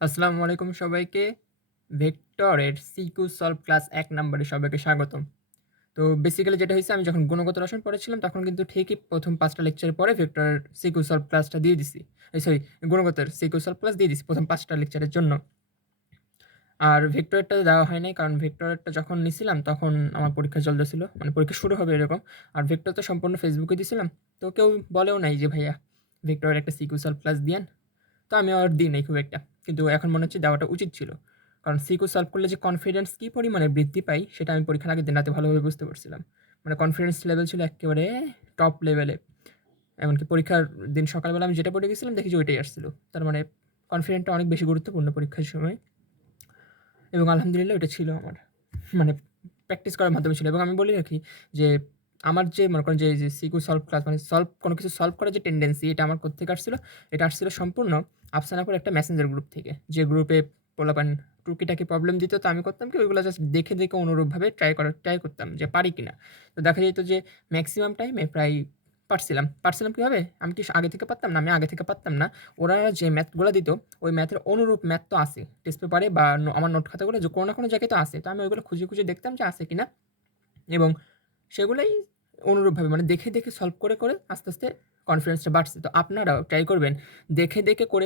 আসসালামু আলাইকুম সবাইকে। ভেক্টরের সিকিউ সলভ ক্লাস ১ নম্বরে সবাইকে স্বাগতম। তো বেসিক্যালি যেটা হইছে আমি যখন গুণগত রসায়ন পড়েছিলাম তখন কিন্তু ঠিকই ১ম ৫ টা লেকচারের পরে ভেক্টরের সিকিউ সলভ ক্লাসটা দিয়ে দিছি। সরি, গুণগতের সিকিউ সলভ ক্লাস দিয়ে দিছি ১ম ৫ টা লেকচারের জন্য। আর ভেক্টরেরটা দেওয়া হয় নাই কারণ ভেক্টরেরটা যখন নিছিলাম তখন আমার পরীক্ষা চলতেছিল। মানে পরীক্ষা শুরু হবে এরকম। আর ভেক্টর তো সম্পূর্ণ ফেসবুকে দিছিলাম। তো কেউ বলেও নাই যে ভাইয়া ভেক্টরের একটা সিকিউ সলভ ক্লাস দিয়েন। তো আমি আর দিই নাই খুব একটা। কিন্তু এখন মনে হচ্ছে দেওয়াটা উচিত ছিল। কারণ সিকিউ সলভ করলে যে কনফিডেন্স কী পরিমাণে বৃদ্ধি পাই, সেটা আমি পরীক্ষার আগের দিন রাতে ভালোভাবে বুঝতে পারছিলাম। মানে কনফিডেন্স লেভেল ছিল এক্কেবারে টপ লেভেলে। এমনকি পরীক্ষার দিন সকালবেলা আমি যেটা পড়ে গেছিলাম দেখি যে ওইটাই আসছিল। তার মানে কনফিডেন্টটা অনেক বেশি গুরুত্বপূর্ণ পরীক্ষার সময় এবং আলহামদুলিল্লাহ ওইটা ছিল আমার। মানে প্র্যাকটিস করার মাধ্যমে ছিল এবং আমি বলে রাখি যে আমার যে মনে করেন যে সিকিউ সলভ ক্লাস মানে কোনো কিছু সলভ করার যে টেনডেন্সি এটা আমার কোত্থেকে আসছিল? এটা আসছিল সম্পূর্ণ আফসানাপুর একটা মেসেঞ্জার গ্রুপ থেকে। যে গ্রুপে পোলাপান টুকিটাকি প্রবলেম দিত, তো আমি করতাম কি ওইগুলো জাস্ট দেখে অনুরূপভাবে ট্রাই করতাম যে পারি কিনা। তো দেখা যেত যে মেক্সিমাম টাইমে প্রায় পারছিলাম কীভাবে? আমি কি আগে থেকে পারতাম না? আমি আগে থেকে পারতাম না। ওরা যে ম্যাথগুলা দিত, ওই ম্যাথের অনুরূপ ম্যাথ তো আছে। টেস্ট পেপারে বা আমার নোট খাতাগুলো যে কোনো না কোনো জায়গায় তো আছে। তো আমি ওইগুলো খুঁজে দেখতাম যে আছে কিনা এবং সেগুলাই অনুরূপভাবে মানে দেখে সলভ করে আস্তে কনফিডেন্সটা বাড়ছে। তো আপনারাও ট্রাই করবেন দেখে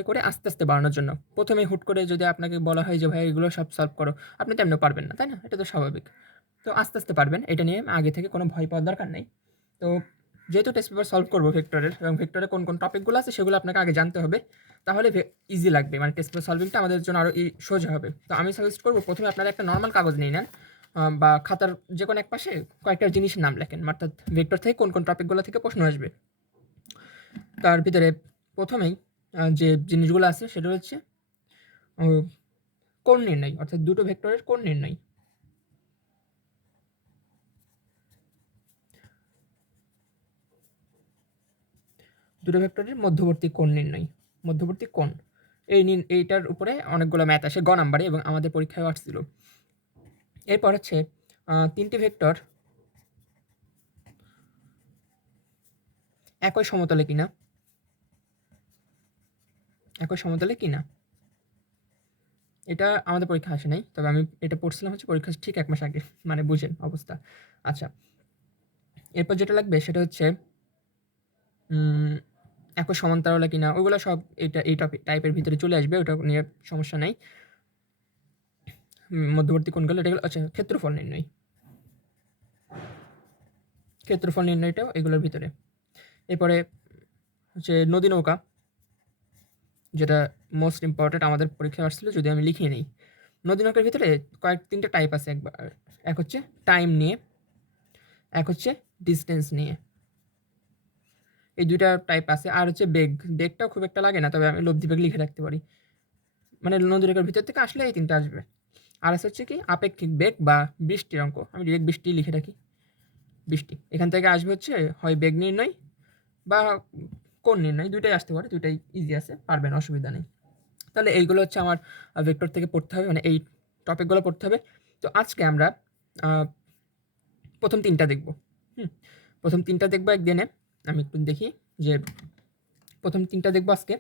করে আস্তে বাড়ানোর জন্য। ১ম এই হুট করে যদি আপনাকে বলা হয় যে, "ভাই এগুলো সব সলভ করো।" আপনি তো এমনিও পারবেন না, তাই না? এটা তো স্বাভাবিক। তো আস্তে পারবেন। এটা নিয়ে আগে থেকে কোনো ভয় পাওয়ার দরকার নেই। তো যেহেতু টেস্ট পেপার সলভ করব ভেক্টরের এবং ভেক্টরে কোন টপিকগুলো আছে সেগুলো আপনাকে আগে জানতে হবে। তাহলে ইজি লাগবে। মানে টেস্ট পেপার সলভিংটা আমাদের জন্য আরো সোজা হবে। তো আমি সাজেস্ট করব ১ম এ আপনারা একটা নরমাল কাগজ নিয়ে নেন। বা খাতার যেকোনো এক পাশে কয়েকটা জিনিসের নাম লেখেন। অর্থাৎ ভেক্টর থেকে কোন টপিকগুলো থেকে প্রশ্ন আসবে। তার ভিতরে ১ম এই যে জিনিসগুলো আছে সেটা হচ্ছে ও কোণ নির্ণয়, অর্থাৎ দুটো ভেক্টরের কোণ নির্ণয়। দুটো ভেক্টরের মধ্যবর্তী কোণ নির্ণয়। মধ্যবর্তী কোণ। এইটার উপরে অনেকগুলো ম্যাথ আসে গ নাম্বারে এবং আমাদের পরীক্ষায়ও আসছিল। এরপর হচ্ছে ৩ টি ভেক্টর একই সমতলে কিনা। একই সমতলে কিনা। এটা আমাদের পরীক্ষায় আসে নাই। তবে আমি এটা পড়ছিলাম হচ্ছে পরীক্ষার ঠিক ১ মাস আগে। মানে বুঝেন অবস্থা। আচ্ছা। এরপর যেটা লাগবে সেটা হচ্ছে একই সমান্তরালে কিনা। ওগুলো সব এই টাইপের ভিতরে চলে আসবে। ওটা নিয়ে সমস্যা নাই। মধ্যবর্তী কোণগুলো এটা হলো আচ্ছা ক্ষেত্রফল নির্ণয়। ক্ষেত্রফল নির্ণয়টাও এগুলোর ভিতরে। এরপরে হচ্ছে নদী নৌকা, যেটা মোস্ট ইম্পোর্টেন্ট আমাদের পরীক্ষায় আসছিল যদিও আমি লিখিয়ে নেই। নদী নৌকার ভিতরে ৩ টা টাইপ আছে এক হচ্ছে টাইম নিয়ে, এক হচ্ছে ডিসট্যান্স নিয়ে। এই ২ টা টাইপ আছে। আর হচ্ছে বেগ। বেগটাও খুব একটা লাগে না। তবে আমি লব্ধি বেগ লিখে রাখতে পারি। মানে নদী নৌকার ভিতর থেকে আসলে এই ৩ টা আসবে। আর হচ্ছে কি আপেক্ষিক বেগ বা বৃষ্টির অঙ্ক। আমি ডিরেক্ট বৃষ্টি লিখে রাখি। বৃষ্টি। এখান থেকে আসবে হচ্ছে হয় বেগ নির্ণয় বা কোণ নির্ণয়। ২ টাই আসতে পারে। ২ টাই ইজি আছে। পারবেন, অসুবিধা নেই। তাহলে এইগুলো হচ্ছে আমার ভেক্টর থেকে পড়তে হবে। মানে এই টপিকগুলো পড়তে হবে। তো আজকে আমরা আ ১ম ৩ টা দেখব। ১ম ৩ টা দেখব একদিনে। আমি একটু দেখি যে ১ম ৩ টা দেখব আজকে।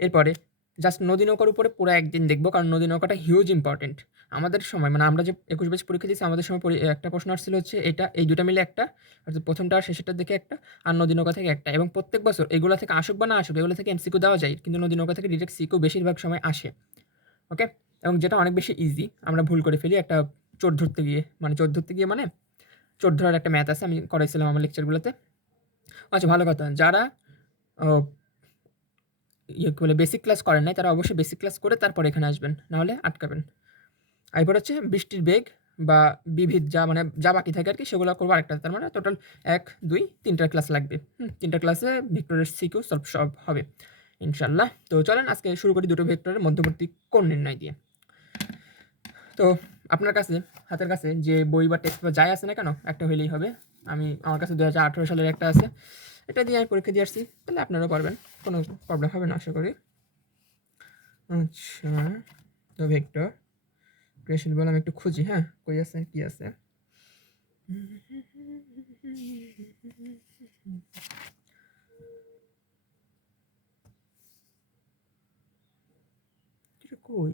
এরপরে জাস্ট নদী নৌকার উপরে পুরা একদিন দেখব। কারণ নদী নৌকাটা হিউজ ইম্পোর্টেন্ট। আমাদের সময় মানে আমরা যে ২১ ব্যাচ পরীক্ষা দিয়েছি আমাদের সময় একটা প্রশ্ন আসছিল হচ্ছে এটা এই ২ টা মিলে একটা। অর্থাৎ ১ম টা আর শেষেরটার দিকে একটা আর নদী নৌকা থেকে একটা এবং প্রত্যেক বছর এগুলা থেকে আসুক বা না আসুক এগুলো থেকে এমসিকিউ দেওয়া যায়। কিন্তু নদী নৌকা থেকে ডিরেক্ট সিকিউ বেশিরভাগ সময় আসে। ওকে? এবং যেটা অনেক বেশি ইজি আমরা ভুল করে ফেলি একটা চোর ধরতে গিয়ে। মানে চোর ধরতে গিয়ে মানে চোর ধরার একটা ম্যাথ আছে আমি করাইছিলাম আমার লেকচারগুলোতে। আচ্ছা ভালো কথা। যারা ও কি বলে বেসিক ক্লাস করেন নাই তারা অবশ্যই বেসিক ক্লাস করে তারপর এখানে আসবেন। নাহলে আটকাবেন। এরপর হচ্ছে বৃষ্টির বেগ বা বিবিধ যা বাকি থাকে আরকি সেগুলো করব আরেকটা। তার মানে টোটাল ১, ২, ৩ টা ক্লাস লাগবে। ৩ টা ক্লাসে ভেক্টরের সিকিউ সব হবে ইনশাআল্লাহ। তো চলেন আজকে শুরু করি দুটো ভেক্টরের মধ্যবর্তী কোণ নির্ণয় দিয়ে। তো আপনার কাছে হাতের কাছে যে বই বা টেক্সট বা যাই আছে না কেন একটা হইলেই হবে। আমার কাছে ২০১৮ সালের একটা আছে। এটা দিয়ে আমি পরীক্ষা দিয়ে আসছি। তাহলে আপনারাও পারবেন। কোনো প্রবলেম হবে না আশা করি। আচ্ছা, তো ভেক্টর ক্রিয়াশীল বল আমি একটু খুঁজি, হ্যাঁ? কই আছে, কি আছে? কই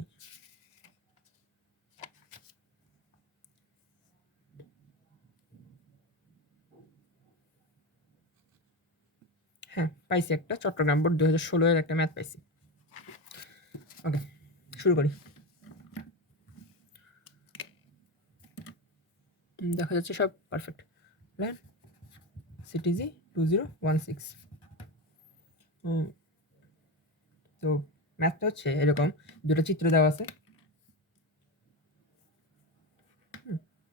হ্যাঁ পাইছি একটা, চট্টগ্রাম বোর্ড 2016 এর একটা ম্যাথ পাইছি। ওকে শুরু করি। দেখা যাচ্ছে সব পারফেক্ট। Plan CTG 2016। তো ম্যাথটা হচ্ছে এরকম, দুটো চিত্র দেওয়া আছে,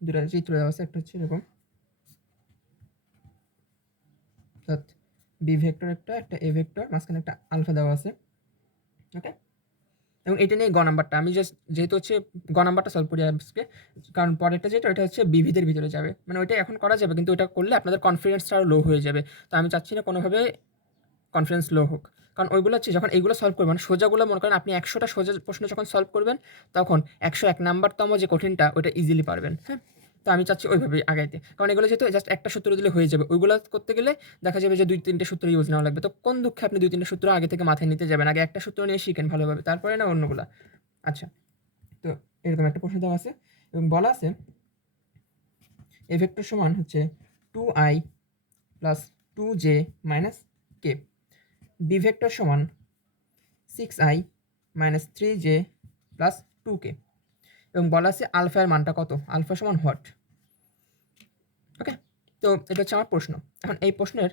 দুটো চিত্র দেওয়া আছে, একটা হচ্ছে এরকম, অর্থাৎ বি ভেক্টর একটা এ ভেক্টর, মাঝখানে একটা আলফা দেওয়া আছে। ওকে, এবং এটা নিয়ে গ নাম্বারটা আমি জাস্ট যেহেতু হচ্ছে গ নাম্বারটা সলভ করি আজকে, কারণ পরেরটা যেটা ওটা হচ্ছে বিভিদের ভিতরে যাবে, মানে ওইটা এখন করা যাবে কিন্তু ওটা করলে আপনাদের কনফিডেন্সটা আরও লো হয়ে যাবে। তো আমি চাচ্ছি না কোনোভাবে কনফিডেন্স লো হোক, কারণ ওইগুলো হচ্ছে যখন এইগুলো সলভ করবেন সোজাগুলো, মনে করেন আপনি 100টা সোজা প্রশ্ন যখন সলভ করবেন তখন 101 নাম্বারতম যে কঠিনটা ওইটা ইজিলি পারবেন। হ্যাঁ, তো আমি চাচ্ছি ওইভাবেই আগাইতে, কারণ এগুলো যেহেতু জাস্ট একটা সূত্র দিলে হয়ে যাবে, ওইগুলো করতে গেলে দেখা যাবে যে 2-3টে সূত্র ইউজ নেওয়া লাগবে। তো কোন দুঃখে আপনি 2-3টে সূত্র আগে থেকে মাথায় নিতে যাবেন, আগে একটা সূত্র নিয়ে শিখেন ভালোভাবে, তারপরে না অন্যগুলা। আচ্ছা, তো এরকম একটা প্রশ্ন দেওয়া আছে এবং বলা আছে এ ভেক্টর সমান হচ্ছে 2i প্লাস 2j মাইনাস কে, বি ভেক্টর সমান 6i minus 3j plus 2k, এবং বলা আছে আলফা এর মানটা কত, আলফা সমান হোয়াট। ওকে, তো এটা হচ্ছে আমার প্রশ্ন। এখন এই প্রশ্নের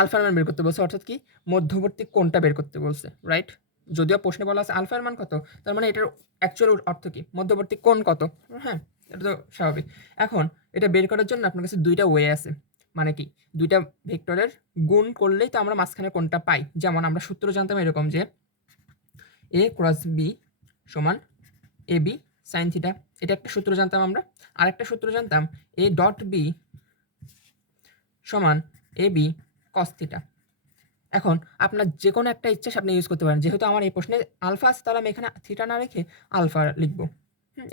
আলফার মান বের করতে বলছে, অর্থাৎ কি মধ্যবর্তী কোণটা বের করতে বলছে, রাইট। যদিও প্রশ্নে বলা আছে আলফার মান কত, তার মানে এটার অ্যাকচুয়াল অর্থ কি মধ্যবর্তী কোণ কত। হ্যাঁ, এটা তো স্বাভাবিক। এখন এটা বের করার জন্য আপনার কাছে দুইটা ওয়ে আছে, মানে কি দুইটা ভেক্টরের গুণ করলেই তো আমরা মাঝখানের কোণটা পাই। যেমন আমরা সূত্র জানতাম এরকম যে এ ক্রস বি সমান এ বি সাইন থিটা, এটা একটা সূত্র জানতাম আমরা। আর একটা সূত্র জানতাম এ ডট বি সমান এ বি কস থিটা। এখন আপনার যে কোনো একটা ইচ্ছা আপনি ইউজ করতে পারেন, যেহেতু আমার এই প্রশ্নে আলফা আছে তাহলে আমি এখানে থিটা না রেখে আলফা লিখবো।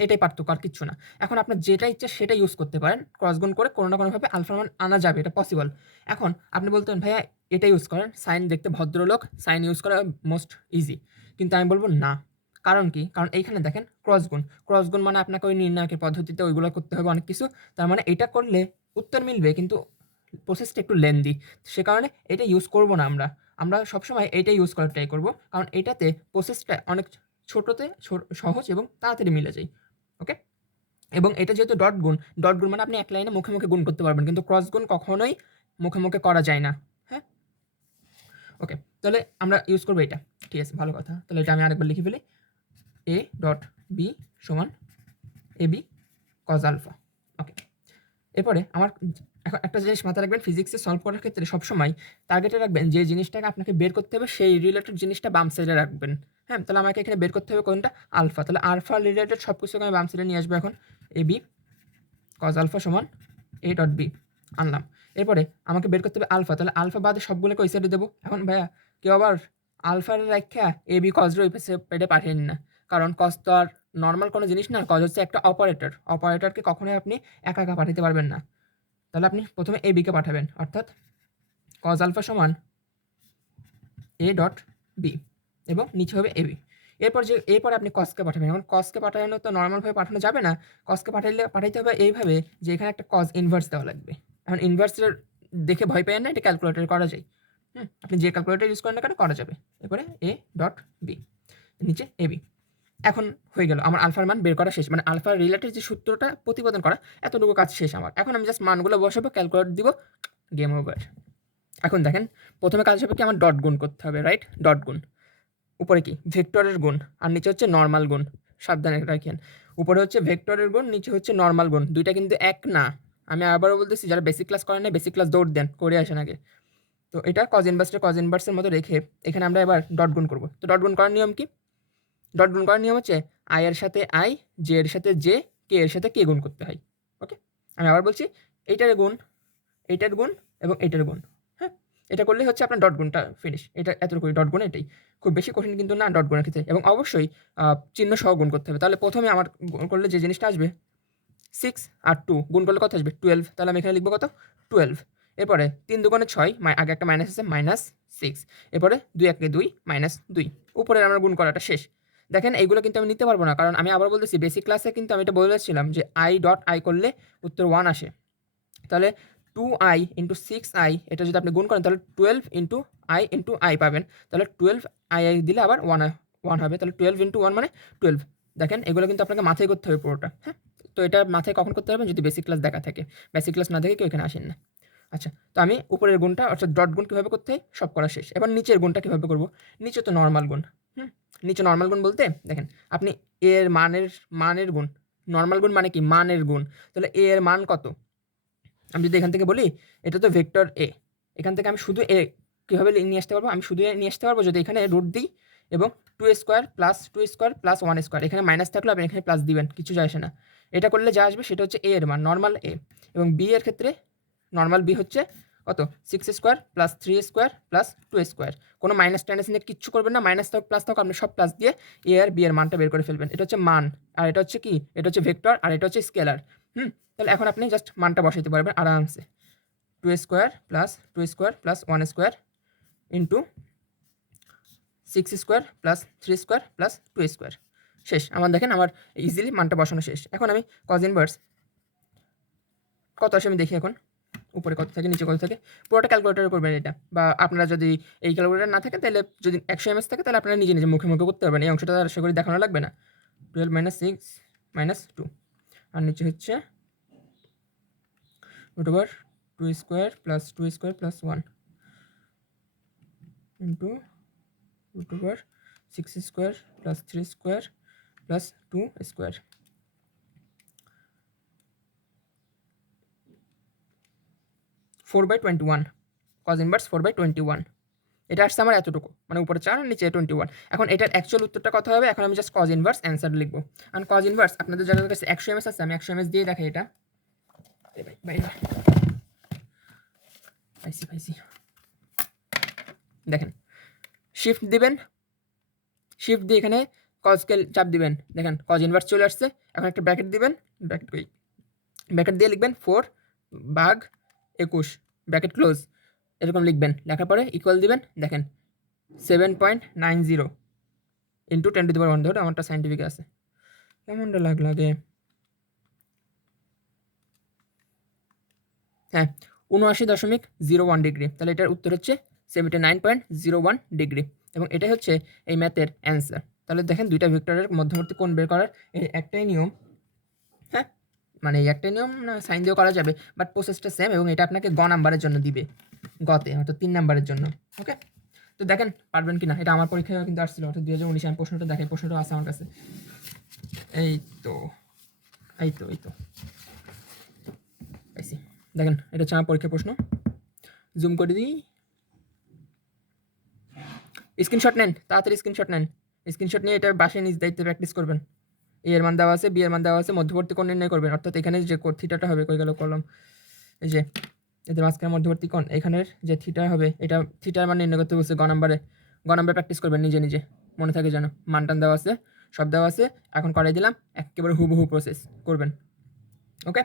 এটাই পার্থক্য, আর কিচ্ছু না। এখন আপনার যেটা ইচ্ছা সেটা ইউজ করতে পারেন, ক্রস গুণ করে কোনো না কোনোভাবে আলফার মান আনা যাবে, এটা পসিবল। এখন আপনি বলতেন ভাইয়া এটা ইউজ করেন, সাইন দেখতে ভদ্রলোক, সাইন ইউজ করা মোস্ট ইজি, কিন্তু আমি বলবো না। কারণ কি, কারণ এইখানে দেখেন ক্রস গুণ, ক্রস গুণ মানে আপনাকে ওই নির্ণায়কের পদ্ধতিতে ওইগুলো করতে হবে অনেক কিছু, তার মানে এটা করলে উত্তর মিলবে কিন্তু প্রসেসটা একটু লেন্দি, সে কারণে এটা ইউজ করব না। আমরা সবসময় এইটা ইউজ করার ট্রাই করবো, কারণ এটাতে প্রসেসটা অনেক ছোটোতে সহজ এবং তাড়াতাড়ি মিলে যায়। ওকে, এবং এটা যেহেতু ডট গুণ, ডট গুণ মানে আপনি এক লাইনে মুখে মুখে গুণ করতে পারবেন, কিন্তু ক্রস গুণ কখনোই মুখে মুখে করা যায় না। হ্যাঁ, ওকে, তাহলে আমরা ইউজ করবো এটা। ঠিক আছে, ভালো কথা। তাহলে এটা আমি আরেকবার লিখে ফেলি, এ ডট বি সমান এ বি কজ আলফা। ওকে, এরপরে আমার এখন একটা জিনিস মাথায় রাখবেন, ফিজিক্সে সলভ করার ক্ষেত্রে সবসময় টার্গেটে রাখবেন যে জিনিসটাকে আপনাকে বের করতে হবে সেই রিলেটেড জিনিসটা বাম সাইডে রাখবেন। হ্যাঁ, তাহলে আমাকে এখানে বের করতে হবে কোনটা, আলফা, তাহলে আলফা রিলেটেড সব কিছুকে আমি বাম সাইডে নিয়ে আসবো। এখন এ বি কজ আলফা সমান এ ডট বি আনলাম। এরপরে আমাকে বের করতে হবে আলফা, তাহলে আলফা বাদে সবগুলোকে ওই সাইডে দেবো। এখন ভাইয়া কেউ আবার আলফার রাখা এ বি কজরে ওই সাইডে পাঠিয়ে নিন না, কারণ কজ তো আর নর্মাল কোনো জিনিস না, কজ হচ্ছে একটা অপারেটর, অপারেটরকে কখনোই আপনি একা একা পাঠাতে পারবেন না। তাহলে আপনি প্রথমে এ বিকে পাঠাবেন, অর্থাৎ কজ আলফা সমান এ ডট বি এবং নিচে হবে এ বি। এরপরে আপনি কসকে পাঠাবেন। এখন কসকে পাঠানো তো নর্মালভাবে পাঠানো যাবে না, কসকে পাঠাইতে হবে এইভাবে যে এখানে একটা কজ ইনভার্স দেওয়া লাগবে। এখন ইনভার্সের দেখে ভয় পেয়েন না, এটা ক্যালকুলেটর করা যায়। আপনি যে ক্যালকুলেটর ইউজ করেন না কেন করা যাবে। এরপরে এ ডট বি নিচে এ বি। এখন হয়ে গেল আমার আলফার মান বের করা শেষ, মানে আলফার রিলেটেড যে সূত্রটা প্রতিপাদন করা, এতটুকু কাজ শেষ আমার। এখন আমি জাস্ট মানগুলো বসাবো, ক্যালকুলেটর দিব, গেম ওভার। এখন দেখেন প্রথমে কাজ হবে কি, আমার ডট গুণ করতে হবে, রাইট। ডট গুণ, উপরে কি ভেক্টরের গুণ আর নিচে হচ্ছে নর্মাল গুণ, সাবধানে রাখেন। উপরে হচ্ছে ভেক্টরের গুণ, নিচে হচ্ছে নর্মাল গুণ, দুইটা কিন্তু এক না। আমি আবারও বলতেছি, যারা বেসিক ক্লাস করেন না বেসিক ক্লাস দৌড় দেন, করে আসেন আগে। তো এটা কজ ইনভার্সের মতো রেখে এখানে আমরা এবার ডট গুণ করবো। তো ডট গুণ করার নিয়ম কি, ডট গুণ করার নিয়ম হচ্ছে আই এর সাথে আই, জে এর সাথে জে, কে এর সাথে কে গুণ করতে হয়। ওকে, আমি আবার বলছি, এইটার গুণ, এইটার গুণ এবং এইটার গুণ। হ্যাঁ, এটা করলেই হচ্ছে আপনার ডট গুণটা ফিনিশ। এটা এতটুকু ডট গুণ, এটাই খুব বেশি কঠিন কিন্তু না ডট গুণের ক্ষেত্রে। এবং অবশ্যই চিহ্ন সহ গুণ করতে হবে। তাহলে প্রথমে আমার গুণ করলে যে জিনিসটা আসবে 6 আর 2 গুণ করলে কত আসবে 12, তাহলে আমি এখানে লিখবো কত 12। এরপরে 3 দুগুণে 6, আগে একটা মাইনাস আছে, -6। এরপরে 2 একে 2 -2, উপরের আমার গুণ করাটা শেষ। দেখেন এইগুলো কিন্তু আমি নিতে পারবো না, কারণ আমি আবার বলতেছি বেসিক ক্লাসে কিন্তু আমি এটা বলেছিলাম যে আই ডট আই করলে উত্তর 1 আসে। তাহলে 2i ইন্টু 6i এটা যদি আপনি গুণ করেন তাহলে 12 ইন্টু আই ইন্টু আই পাবেন। তাহলে 12 দিলে আবার 1 হবে, তাহলে 12 ইন্টু 1 মানে 12। দেখেন এগুলো কিন্তু আপনাকে মাথায় করতে হবে পুরোটা। হ্যাঁ, তো এটা মাথায় কখন করতে হবে? যদি বেসিক ক্লাস দেখা থাকে। বেসিক ক্লাস না দেখে কেউ এখানে আসেন না। আচ্ছা, তো আমি উপরের গুণটা অর্থাৎ ডট গুণ কীভাবে করতে হয় সব করা শেষ। এবার নিচের গুণটা কীভাবে করব? নিচে তো নর্মাল গুণ। নিচে নর্মাল গুণ বলতে দেখেন আপনি এর মানের গুণ। নর্মাল গুণ মানে কি? মানের গুণ। তাহলে এ এর মান কত? আমি যদি এখান থেকে বলি এটা তো ভেক্টর এ, এখান থেকে আমি শুধু এ কীভাবে নিয়ে আসতে পারবো? আমি শুধু এ নিয়ে আসতে পারবো যদি এখানে রুট দিই এবং 2 স্কোয়ার প্লাস 1 স্কোয়ার, এখানে মাইনাস থাকলে আপনি এখানে প্লাস দিবেন, কিছু যায় আসে না। এটা করলে যা আসবে সেটা হচ্ছে এ এর মান, নর্মাল এ। এবং বি এর ক্ষেত্রে নর্মাল বি হচ্ছে কত? 6 square plus 3 square plus 2 square. কোনো মাইনাস টাইনাস নিয়ে কিচ্ছু করবেন না, মাইনাস থাক প্লাস থাক আপনি সব প্লাস দিয়ে এ আর বি এর মানটা বের করে ফেলবেন। এটা হচ্ছে মান, আর এটা হচ্ছে কি? এটা হচ্ছে ভেক্টর, আর এটা হচ্ছে স্কেলার। তাহলে এখন আপনি জাস্ট মানটা বসাইতে পারবেন আরামসে। 2 square plus 1 square into 6 square plus 3 square plus 2 square. শেষ। আমার দেখেন আমার ইজিলি মানটা বসানো শেষ। এখন আমি কজ ইনভার্স কত আসে আমি দেখি এখন। উপরে কত থাকে নিচে কত থাকে পুরোটা ক্যালকুলেটর করবেন এটা, বা আপনারা যদি এই ক্যালকুলেটর না থাকে তাহলে যদি 100 ms থাকে তাহলে আপনারা নিজে নিজে মুখে মুখে করতে পারবেন। এই অংশটা আশা করি দেখানো লাগবে না। 12 - 6 - 2 আর নিচে হচ্ছে root over 2 square plus 2 square plus 1 into root over 6 square plus 3 square plus 2 square. 4/21 cos inverse 4/21। এটা আসছে আমার এতটুকু, মানে উপরে 4 আর নিচে 21। এখন এটার অ্যাকচুয়াল উত্তরটা কত হবে? এখন আমি জাস্ট cos ইনভার্স অ্যান্সার লিখবো। কারণ cos ইনভার্স আপনাদের যাদের কাছে 100 ms আছে, আমি 100 ms দিয়ে দেখাই এটা। পাইছি। দেখেন শিফট দিবেন, শিফট দিয়ে এখানে cos স্কেল চাপ দিবেন, দেখেন cos ইনভার্স চলে আসছে। এখন একটা ব্র্যাকেট দিবেন, ব্র্যাকেট দিয়ে লিখবেন 4/21 ব্র্যাকেট ক্লোজ, এরকম লিখবেন। লেখার পরে ইকুয়াল দিবেন, দেখেন 7.90 ইন্টু 10⁻⁴ ধরো আমারটা সাইন্টিফিক আছে, কেমনটা লাগে? হ্যাঁ, ৭৯.01 ডিগ্রি। তাহলে এটার উত্তর হচ্ছে 79.01 ডিগ্রি, এবং এটাই হচ্ছে এই ম্যাথের অ্যান্সার। তাহলে দেখেন দুইটা ভেক্টরের মধ্যবর্তী কোণ বের করার এই একটাই নিয়ম। হ্যাঁ, মানে এই একটাই নিয়ম না, সাইন দিয়েও করা যাবে, বাট প্রসেসটা সেম, এবং এটা আপনাকে গ নাম্বারের জন্য দিবে, গতে অর্থাৎ 3 নাম্বারের জন্য। ওকে, তো দেখেন পারবেন কিনা। এটা আমার পরীক্ষায় কিন্তু আসছিল অর্থাৎ 2019। আমি প্রশ্নটা দেখাই, প্রশ্নটা আছে আমার কাছে। এই তো পাইছি। দেখেন এটা হচ্ছে আমার পরীক্ষার প্রশ্ন, জুম করে দিই। স্ক্রিনশট নেন, তাড়াতাড়ি স্ক্রিনশট নেন। স্ক্রিনশট নিয়ে এটা বাসায় নিজ দায়িত্বে প্র্যাকটিস করবেন। এ এর মান দেওয়া আছে, বি এর মান দেওয়া আছে, মধ্যবর্তী কোণ নির্ণয় করবেন। অর্থাৎ এখানে যে থিটাটা হবে, কই গেল কলম, এই যে এদের মাঝখানে মধ্যবর্তী কোণ, এখানের যে থিটা হবে এটা থিটার মান নির্ণয় করতে বলছে। গ নাম্বারে প্র্যাকটিস করবেন নিজে নিজে, মনে থাকে যেন। মান টান দেওয়া আছে, সব দেওয়া আছে, এখন করাই দিলাম, একেবারে হুবহু প্রসেস করবেন। ওকে,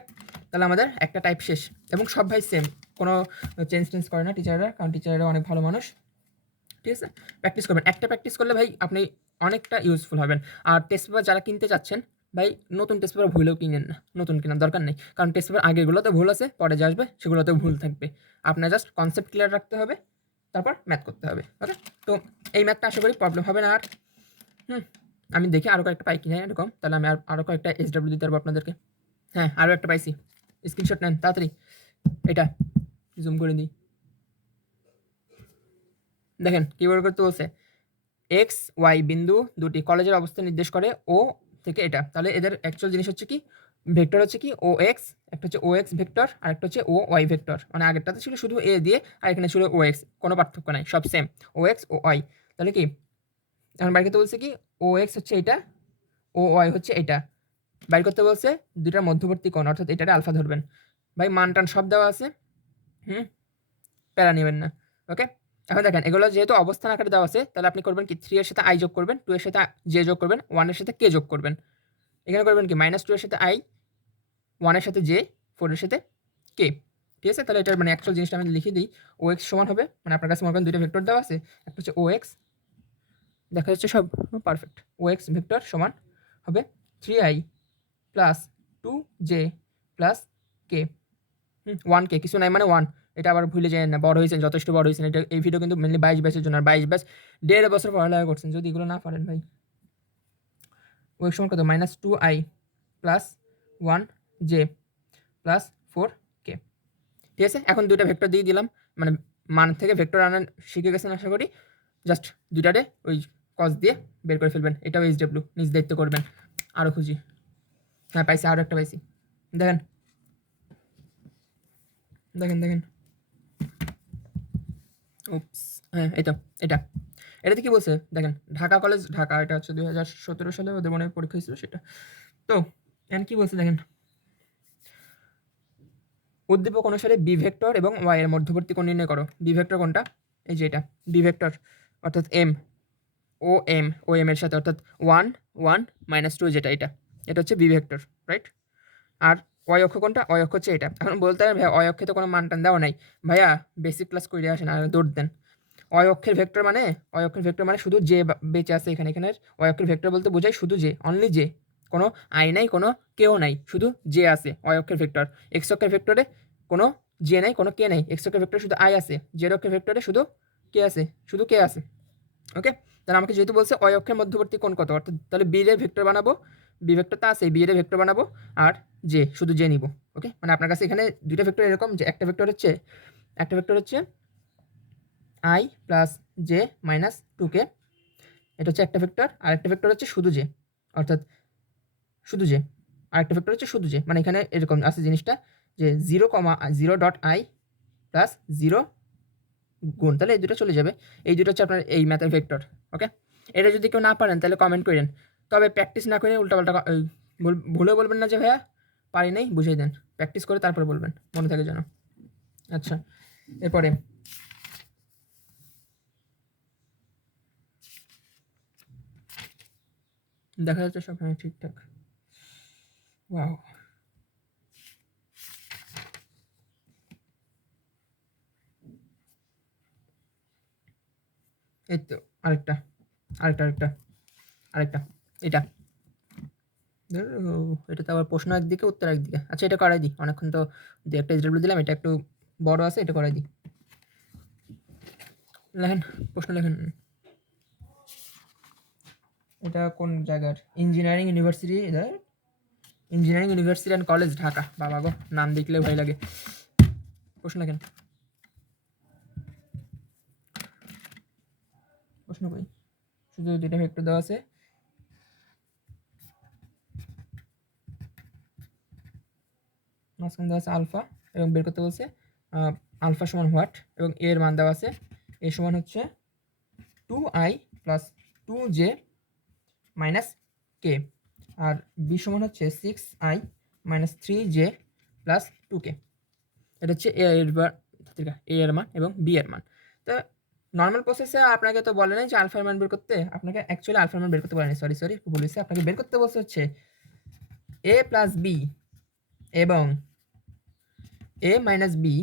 তাহলে আমাদের একটা টাইপ শেষ, এবং সব ভাই সেম, কোনো চেঞ্জ করে না টিচাররা, কারণ টিচাররা অনেক ভালো মানুষ। ঠিক আছে, প্র্যাকটিস করবেন। একটা প্র্যাকটিস করলে ভাই আপনি অনেকটা ইউজফুল হবেন। আর টেস্ট পেপার যারা কিনতে চাচ্ছেন ভাই, নতুন টেস্ট পেপার ভুলেও কিনেন না, নতুন কেনার দরকার নেই। কারণ টেস্ট পেপার আগেরগুলোতে ভুল আছে, পরে যে আসবে সেগুলোতেও ভুল থাকবে। আপনার জাস্ট কনসেপ্ট ক্লিয়ার রাখতে হবে, তারপর ম্যাথ করতে হবে। ওকে, তো এই ম্যাথটা আশা করি প্রবলেম হবে না আর। আমি দেখি আরও কয়েকটা পাই কিনা এরকম, তাহলে আমি আরও কয়েকটা SW দিতে পারবো আপনাদেরকে। হ্যাঁ, আরও একটা পাইছি, স্ক্রিনশট নেন তাড়াতাড়ি। এটা জুম করে দিই, দেখেন কিভাবে করতে বলছে। এক্স ওয়াই বিন্দু দুটি কলেজের অবস্থান নির্দেশ করে ও থেকে এটা। তাহলে এদের অ্যাকচুয়াল জিনিস হচ্ছে কি, ভেক্টর হচ্ছে কি ও এক্স, একটা হচ্ছে ও এক্স ভেক্টর, আর একটা হচ্ছে ও ওয়াই ভেক্টর। মানে আগেরটাতে ছিল শুধু এ দিয়ে, আর এখানে ছিল ও এক্স, কোনো পার্থক্য নাই, সব সেম, ও এক্স ও ওয়াই। তাহলে কি এখন বাইর করতে বলছে কি, ও এক্স হচ্ছে এটা, ও ওয়াই হচ্ছে এটা। বাইর করতে বলছে দুটার মধ্যবর্তী কোণ, অর্থাৎ এটারে আলফা ধরবেন। ভাই মান টান সব দেওয়া আছে, প্যারা নেবেন না। ওকে, এখন দেখেন এগুলো যেহেতু অবস্থান আকারে দেওয়া আছে, তাহলে আপনি করবেন কি, 3 এর সাথে আই যোগ করবেন, 2 এর সাথে জে যোগ করবেন, 1 এর সাথে কে যোগ করবেন। এখানে করবেন কি, -2 এর সাথে আই, 1 এর সাথে জে, 4 এর সাথে কে। ঠিক আছে, তাহলে এটার মানে অ্যাকচুয়াল জিনিসটা আমি লিখে দিই। ও এক্স সমান হবে, মানে আপনার কাছে মনে করেন দুইটা ভেক্টর দেওয়া আছে, একটা হচ্ছে ও এক্স দেখা যাচ্ছে সব পারফেক্ট। ওএক্স ভেক্টর সমান হবে 3i প্লাস 2j প্লাস কে 1k, কিছু নাই মানে 1। এটা আবার ভুলে যায় না, বড় হয়েছেন, যথেষ্ট বড় হয়েছেন। এটা এই ভিডিও কিন্তু মেনলি 22 ব্যাচের জন্য, আর 22 ব্যাচ 1.5 বছর পড়ালেখা করছেন, যদি এগুলো না পারেন ভাই। ওই সমান কত, -2i plus 1j plus 4k। ঠিক আছে, এখন দুইটা ভেক্টর দিয়ে দিলাম, মানে মান থেকে ভেক্টর আনা শিখে গেছেন আশা করি। জাস্ট দুইটারে ওই কস দিয়ে বের করে ফেলবেন। এটাও এইচডব্লিউ, নিজ দায়িত্ব করবেন। আরও খুঁজি, হ্যাঁ পাইছি, আরও একটা পাইছি। দেখেন দেখেন দেখেন, উপস, হ্যাঁ এই তো এটা। এটাতে কি বলছে দেখেন, ঢাকা কলেজ ঢাকা, এটা হচ্ছে 2017 সালে ওদের মনে হয় পরীক্ষা হয়েছিল সেটা। তো এখানে কি বলছে দেখেন, উদ্দীপক অনুসারে বি ভেক্টর এবং ওয়াই এর মধ্যবর্তী কোণ নির্ণয় করো। বি ভেক্টর কোনটা, এই যে এটা বি ভেক্টর, অর্থাৎ ও এম এর সাথে, অর্থাৎ 1 1 -2, যেটা এটা এটা হচ্ছে বি ভেক্টর, রাইট। আর ওয়াই অক্ষ কোনটা, ওয়াই অক্ষ হচ্ছে এটা। এখন বলতে পারেন ভাইয়া ওয়াই অক্ষে তো কোনো মান টান দেওয়া নাই। ভাইয়া বেসিক ক্লাস করে আসেন আর দৌড় দেন। ওয়াই অক্ষের ভেক্টর মানে শুধু যে বেঁচে আছে এখানে। এখানের ওয়াই অক্ষের ভেক্টর বলতে বোঝায় শুধু যে, অনলি যে, কোনো আই নাই, কোনো কেও নাই, শুধু যে আছে ওয়াই অক্ষের ভেক্টর। এক্স অক্ষের ভেক্টরে কোনো যে নাই, কোনো কে নাই। এক্স অক্ষের ভেক্টরে শুধু আই আছে। জেড অক্ষের ভেক্টরে শুধু কে আছে, শুধু কে আছে। ওকে, তাহলে আমাকে যেহেতু বলছে ওয়াই অক্ষের মধ্যবর্তী কোণ কত, অর্থাৎ তাহলে বি এর ভেক্টর বানাবো, বি ভেক্টর তো আছে, বি এর ভেক্টর বানাবো, আর যে শুধু যে নিব। ওকে, মানে আপনার কাছে এখানে দুইটা ভেক্টর এরকম, যে একটা ভেক্টর হচ্ছে I plus J minus 2k, এটা হচ্ছে একটা ভেক্টর। আর একটা ভেক্টর হচ্ছে শুধু জে, অর্থাৎ শুধু জে। আর একটা ভেক্টর হচ্ছে শুধু জে, মানে এখানে এরকম আছে জিনিসটা, যে 0,0.i প্লাস 0 গুণ, তাহলে এই দুটো চলে যাবে। এই দুটো হচ্ছে আপনার এই ম্যাথের ভেক্টর। ওকে, এটা যদি কেউ না পারেন তাহলে কমেন্ট করেন, তবে প্র্যাকটিস না করে উল্টাপাল্টা ভুলে বলবেন না যে ভাইয়া পারি নাই, বুঝিয়ে দেন। প্র্যাকটিস করে তারপরে বলবেন, মনে থাকে যেন। আচ্ছা, এরপরে দেখা যাচ্ছে সব, হ্যাঁ ঠিকঠাক। ওয়াও, এই তো আরেকটা আরেকটা আরেকটা আরেকটা এটা এটা তো আবার প্রশ্ন একদিকে উত্তর একদিকে। আচ্ছা, এটা করাই দিই, অনেকক্ষণ তো একটা এসডব্লিউ দিলাম, এটা একটু বড় আছে, এটা করাই দিই। লেখেন, প্রশ্ন লেখেন। এটা কোন জায়গার, engineering university and college Dhaka. বাবা গো, নাম দেখলে ভয় লাগে। প্রশ্ন লেখেন, প্রশ্ন কই, শুধু দুইটা ভেক্টর দেওয়া আছে, মাঝখানে দেওয়া আছে আলফা, এবং বের করতে বলছে আলফা সমান হোয়াট, এবং এর মান দেওয়া আছে, এ সমান হচ্ছে 2i প্লাস 2j মাইনাস কে, আর বি সমান হচ্ছে 6i minus 3j plus 2k। এটা হচ্ছে এ এর মান এবং বি এর মান। তো নর্মাল প্রসেসে আপনাকে তো বলে নাই যে আলফার মান বের করতে, আপনাকে অ্যাকচুয়ালি আলফার মান বের করতে বলেনি, সরি বলেছে, আপনাকে বের করতে বলছে হচ্ছে এ প্লাস বি এবং এ মাইনাস বি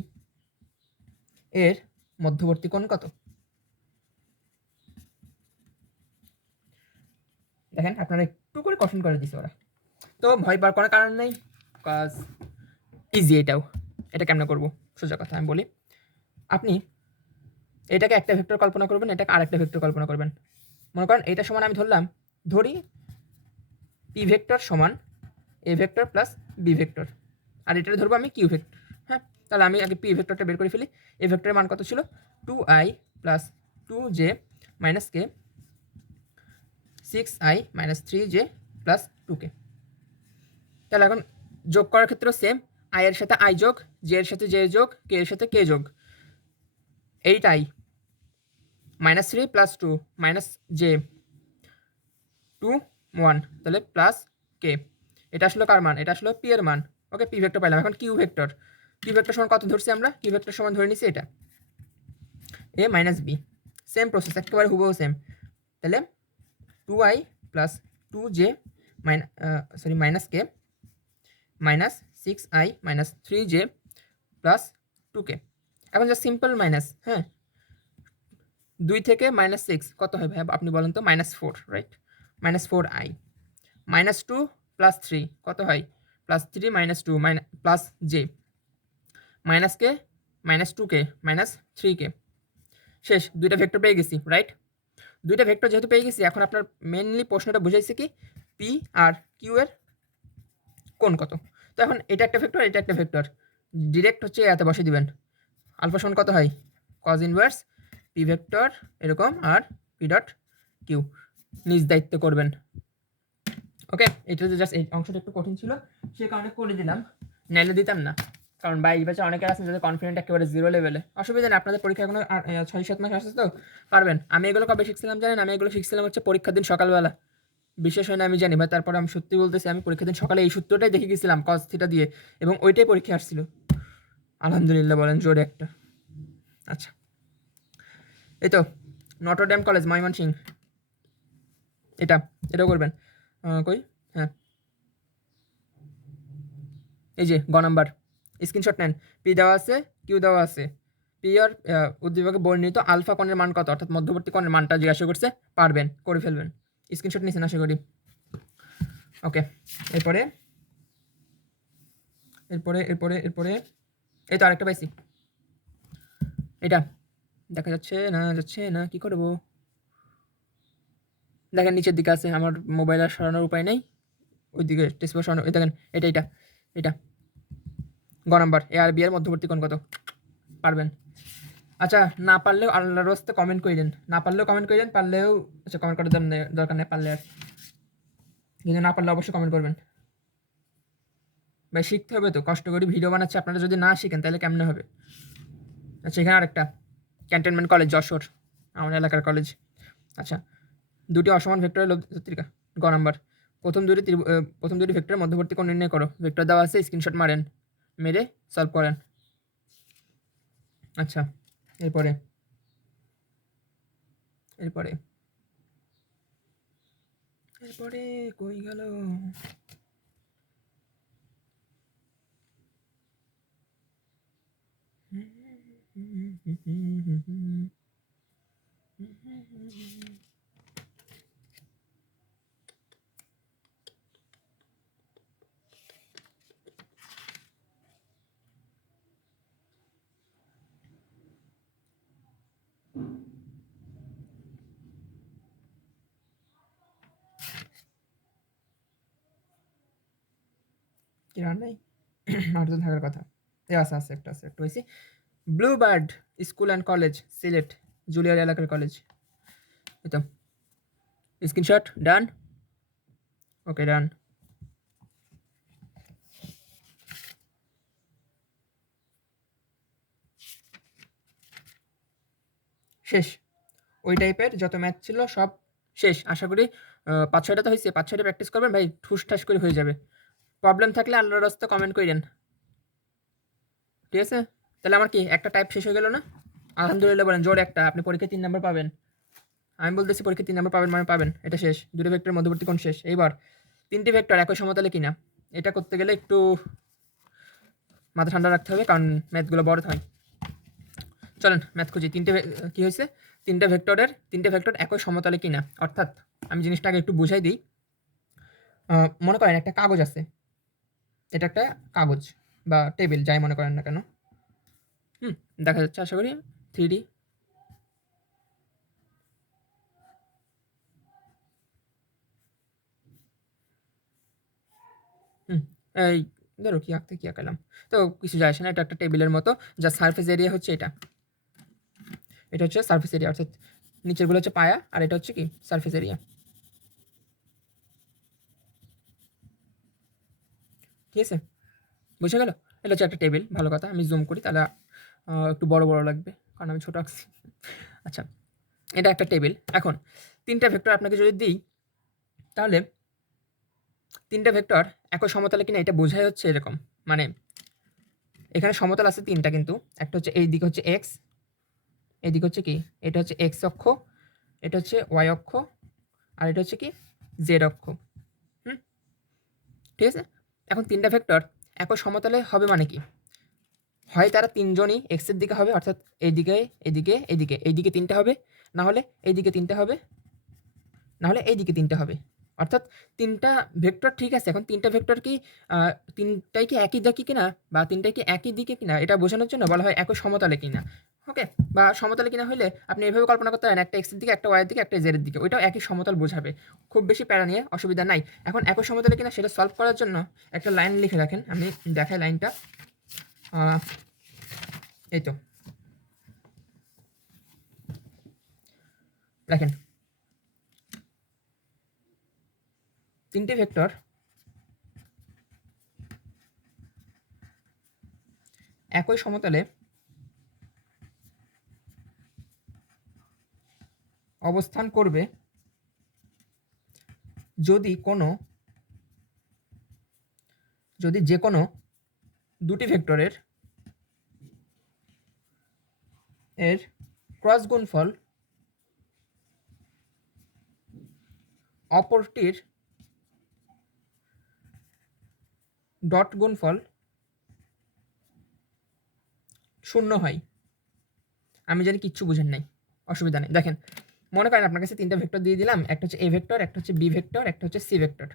এর মধ্যবর্তী কোণ কত। দেখেন, আপনারা একটু করে কঠিন করে দিছে ওরা, তো ভয় পাওয়ার কোনো কারণ নেই, কাজ ইজি। এটা কেমনে করবো, সোজা কথা আমি বলি। আপনি এটাকে একটা ভেক্টর কল্পনা করবেন, এটাকে আরেকটা ভেক্টর কল্পনা করবেন। মনে করেন এটা সমান আমি ধরি পি ভেক্টর সমান A vector plus B vector, আর এটা ধরবো আমি কিউ ভেক্টর। হ্যাঁ, তাহলে আমি আগে পি ভেক্টরটা বের করে ফেলি। এ ভেক্টরের মান কত ছিল, 2i প্লাস 2j মাইনাস কে, 6i minus 3j plus 2k। তাহলে এখন যোগ করার ক্ষেত্রে সেম, আই এর সাথে আই যোগ, জে এর সাথে জে যোগ, কে এর সাথে কে যোগ, 8i minus 3 plus 2 minus J 2 1, তাহলে প্লাস কে। এটা আসলে কার মান, এটা আসলে পি এর মান। ওকে, পি ভেক্টর পাইলাম। এখন কিউ ভেক্টর সমান কত ধরছি আমরা, কিউ ভেক্টর সমান ধরে নিছি এটা A minus B. Same process, একেবারে হুবহু সেম। তাহলে 2i plus 2j minus K minus 6i minus 3j plus 2k। এখন যা সিম্পল মাইনাস, হ্যাঁ 2 থেকে -6 কত হয় ভাই আপনি বলেন তো? -4, রাইট? -4i -2 + 3 কত হয়? +3 -2 +j -k -2k -3k শেষ। ২ টা ভেক্টর পেয়ে গেছি, রাইট? ২ টা ভেক্টর যেহেতু পেয়ে গেছি, এখন আপনার মেইনলি প্রশ্নটা বুঝাইছে কি p আর q এর কোণ কত। তো এখন এটা একটা ভেক্টর, এটা একটা ভেক্টর, ডিরেক্ট হচ্ছে এতে বসিয়ে দিবেন। আলফা সমান কত হয়? cos ইনভার্স p ভেক্টর এরকম আর p ডট q নিজ দায়িত্ব করবেন। ওকে, এটা জাস্ট এই অংশটা একটু কঠিন ছিল, সে কারণে করে দিলাম, নাইলে দিতাম না। কারণ 22 ব্যাচে অনেকে আছেন যাদের কনফিডেন্ট একেবারে 0 লেভেলে। অসুবিধা নেই, আপনাদের পরীক্ষা এখনো 6-7 মাস আছে, তো পারবেন। আমি এগুলো কবে শিখছিলাম জানেন? আমি এগুলো শিখছিলাম হচ্ছে পরীক্ষার দিন সকালবেলা। বিশেষ হয় না আমি জানি ভাই, তারপরে আমি সত্যি বলতেছি, আমি পরীক্ষার দিন সকালে এই সূত্রটাই দেখে গেছিলাম cos থিটা দিয়ে, এবং ওইটাই পরীক্ষা আসছিল। আলহামদুলিল্লাহ বলেন জোরে একটা। আচ্ছা, এই তো নটর ডেম কলেজ ময়মনসিংহ, এটাও করবেন। কই? হ্যাঁ, এই যে গ নাম্বার, স্ক্রিনশট নেন। পি দেওয়া আছে, কিউ দেওয়া আছে। পি আর উদ্দীপকে বর্ণিত আলফা কোণের মান কত, অর্থাৎ মধ্যবর্তী কোণের মানটা জিজ্ঞাসা করছে, পারবেন, করে ফেলবেন। স্ক্রিনশট নিয়েছেন আশা করি। ওকে, এরপরে এরপরে এরপরে এরপরে এই তো আরেকটা পাইছি। এটা দেখা যাচ্ছে না, কি করব? দেখেন নিচের দিকে আছে, আমার মোবাইল আর সরানোর উপায় নেই, ওইদিকে টেস্ট সরানো। এই দেখেন, এটা গ নাম্বার, এ আর বি এর মধ্যবর্তী কোণ কত, পারবেন। আচ্ছা, না পারলেও আল্লাহর রাস্তে কমেন্ট করে দেন, না পারলেও কমেন্ট করে দেন, পারলেও আচ্ছা কমেন্ট করার দরকার নেই, পারলে আর, কিন্তু না পারলে অবশ্যই কমেন্ট করবেন। ভাই শিখতে হবে তো, কষ্ট করে ভিডিও বানাচ্ছি, আপনারা যদি না শিখেন তাহলে কেমনে হবে? আচ্ছা, এখানে আরেকটা, ক্যান্টনমেন্ট কলেজ যশোর, আমার এলাকার কলেজ। আচ্ছা, দুটি অসমান ভেক্টরের লব্ধিকা, গ নাম্বার, প্রথম দুটি ভেক্টরের মধ্যবর্তী কোণ নির্ণয় করো। ভেক্টর দেওয়া আছে, স্ক্রিনশট মারেন, মেরে সলভ করেন। আচ্ছা, এরপরে এরপরে এরপরে কই গেল? কি আর নাই? আর তো থাকার কথা। আছে একটা, একটু হয়েছি। Blue bird school and college, Sylhet, জুলিয়ার এলাকার কলেজ। এই তো স্ক্রিনশট ডান। ওকে, ডান। শেষ। ওই টাইপের যত ম্যাথ ছিল সব শেষ। আশা করি 5-6টা তো হয়েছে, 5-6টা প্র্যাকটিস করবেন ভাই, ঠুসঠাস করে হয়ে যাবে। প্রবলেম থাকলে আল্লাহর রাস্তা কমেন্ট করেন, ঠিক আছে? তাহলে আমার কি একটা টাইপ শেষ হয়ে গেল না? আলহামদুলিল্লাহ বলেন জোর একটা, আপনি পরীক্ষায় 3 নাম্বার পাবেন। আমি বলতেছি পরীক্ষায় 3 নাম্বার পাবেন মানে পাবেন, এটা শেষ। দুটো ভেক্টরের মধ্যবর্তী কোণ শেষ। এইবার 3টি ভেক্টর একই সমতলে কিনা, এটা করতে গেলে একটু মাথা ঠান্ডা রাখতে হবে, কারণ ম্যাথগুলো বড় হয়। চলেন ম্যাথ খুঁজি। কি হয়েছে? 3টে ভেক্টর একই সমতলে কিনা, অর্থাৎ আমি জিনিসটা আগে একটু বুঝাই দিই। মনে করেন একটা কাগজ আছে, এটা একটা কাগজ বা টেবিল, যাই মনে করেন না কেন। দেখা যাচ্ছে আশা করি 3D। এই ধরো কি আঁকতে কি আঁকালাম, তো কিছু যায় আসে না, এটা একটা টেবিলের মতো, যা সারফেস এরিয়া হচ্ছে এটা হচ্ছে সারফেস এরিয়া, অর্থাৎ নিচেরগুলো হচ্ছে পায়া, আর এটা হচ্ছে কি সারফেস এরিয়া। ঠিক আছে, বুঝে গেল? এটা হচ্ছে একটা টেবিল। ভালো কথা, আমি জুম করি তাহলে একটু বড় বড় লাগবে, কারণ আমি ছোট আঁকছি। আচ্ছা, এটা একটা টেবিল। এখন 3টা ভেক্টর আপনাকে যদি দিই, তাহলে 3টা ভেক্টর একই সমতলে কিনা এটা বোঝাই হচ্ছে এরকম। মানে এখানে সমতল আছে 3টা, কিন্তু একটা হচ্ছে এই দিকে হচ্ছে এক্স, এই দিকে হচ্ছে কি, এটা হচ্ছে এক্স অক্ষ, এটা হচ্ছে ওয়াই অক্ষ, আর এটা হচ্ছে কি জেড অক্ষ। ঠিক আছে? এখন 3টা ভেক্টর একই সমতলে হবে মানে কি? হয় তারা তিনজনই এক্স এর দিকে হবে, অর্থাৎ এইদিকে এইদিকে এইদিকে এইদিকে 3টে হবে, না হলে এইদিকে 3টে হবে, না হলে এইদিকে 3টে হবে। অর্থাৎ 3টা ভেক্টর ঠিক আছে। এখন 3টা ভেক্টর কি 3টাই কি একই দিকে কিনা বা 3টাই কি একই দিকে কিনা এটা বোঝানোর জন্য বলা হয় একই সমতলে কিনা। ওকে? বা সমতলে কিনা হলে আপনি এভাবে কল্পনা করতে পারেন, একটা x এর দিকে, একটা y এর দিকে, একটা z এর দিকে। ওইটাও একই সমতল বোঝাবে। খুব বেশি প্যারা নিয়ে অসুবিধা নাই। এখন একই সমতলে কিনা সেটা সলভ করার জন্য একটা লাইন লিখে রাখেন। আমি দেখাই লাইনটা। এই তো দেখেন, 3টে ভেক্টর একই সমতলে অবস্থান করবে যদি যে কোনো দুটি ভেক্টরের এর ক্রস গুণফল অপরটির ডট গুণফল 0 হয়। আমি জানি কিচ্ছু বুঝেন নাই, অসুবিধা নেই। দেখেন, মনে করেন আপনার কাছে 3টা ভেক্টর দিয়ে দিলাম, একটা হচ্ছে a ভেক্টর, একটা হচ্ছে b ভেক্টর, একটা হচ্ছে c ভেক্টর।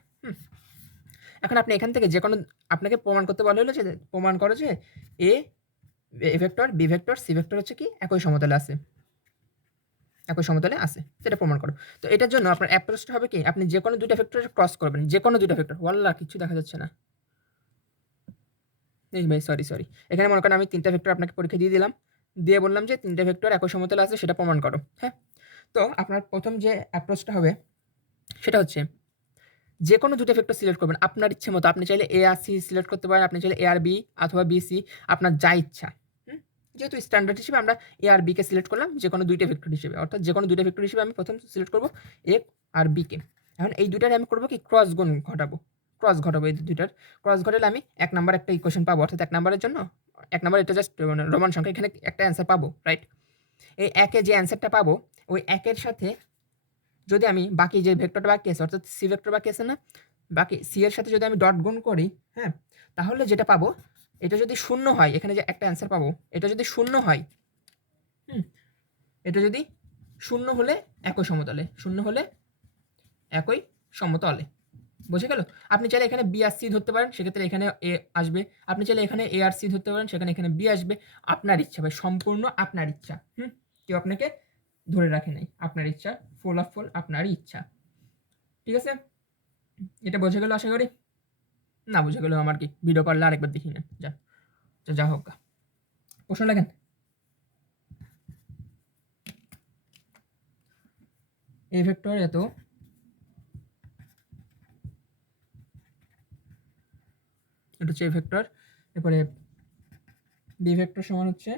এখন আপনি এখান থেকে যে কোনো, আপনাকে প্রমাণ করতে বলা হলো যে প্রমাণ করো যে a vector, b vector, c vector হচ্ছে কি একই সমতলে আছে, একই সমতলে আছে, সেটা প্রমাণ করো। তো এটার জন্য আপনার অ্যাপ্রোচটা হবে কি, আপনি যে কোনো দুইটা ভেক্টর ক্রস করবেন, যে কোনো দুইটা ভেক্টর। ওয়াল্লাহ কিছু দেখা যাচ্ছে না, এই ভাই সরি। এখানে মনে করেন আমি 3টা ভেক্টর আপনাকে পরীক্ষা দিয়ে দিলাম, দিয়ে বললাম যে 3টা ভেক্টর একই সমতলে আছে, সেটা প্রমাণ করো। হ্যাঁ, তো আপনার প্রথম যে অ্যাপ্রোচটা হবে সেটা হচ্ছে যে কোনো দুটো ভেক্টর সিলেক্ট করবেন আপনার ইচ্ছে মতো। আপনি চাইলে এ আর সি সিলেক্ট করতে পারেন, আপনি চাইলে এ আর বি অথবা বি সি, আপনার যা ইচ্ছা। যেহেতু স্ট্যান্ডার্ড হিসেবে আমরা এ আর বিকে সিলেক্ট করলাম যে কোনো দুইটা ভেক্টর হিসেবে, অর্থাৎ যে কোনো দুইটা ভেক্টর হিসেবে আমি প্রথম সিলেক্ট করবো এ আর বিকে। এখন এই দুইটার আমি করবো কি ক্রস গুণ ঘটাবো, এই দুইটার ক্রস ঘটালে আমি 1 নাম্বার একটা ইকুয়েশন পাবো। অর্থাৎ 1 নাম্বারের জন্য 1 নাম্বার এটা জাস্ট মানে রোমান সংখ্যা, এখানে একটা অ্যান্সার পাবো, রাইট? এই একে যে অ্যান্সারটা পাবো, ওই একের সাথে যদি আমি বাকি যে ভেক্টরটা বাকি আছে, অর্থাৎ সি ভেক্টর বাকি আছে না, বাকি সি এর সাথে যদি আমি ডট গুণ করি, হ্যাঁ, তাহলে যেটা পাবো, এটা যদি 0 হয়, এখানে যে একটা অ্যান্সার পাবো, এটা যদি 0 হয়, এটা যদি 0 হলে একই সমতলে, 0 হলে একই সমতলে। বুঝে গেল? আপনি চাইলে এখানে বি আর সি ধরতে পারেন, সেক্ষেত্রে এখানে এ আসবে। আপনি চাইলে এখানে এ আর সি ধরতে পারেন, সেখানে এখানে বি আসবে। আপনার ইচ্ছা ভাই, সম্পূর্ণ আপনার ইচ্ছা। কেউ আপনাকে ধরে রাখে নাই, আপনার ইচ্ছা, ফুল অফ ফুল আপনারই ইচ্ছা। ঠিক আছে, এটা বোঝা গেল আশা করি। না বুঝে গেলেও আমার কি, ভিডিও করলে আরেকবার দেখি না, যা হোক। প্রশ্ন লেখেন। এ ভেক্টর এত, এটা হচ্ছে এ ভেক্টর। এরপরে বি ভেক্টর সমান হচ্ছে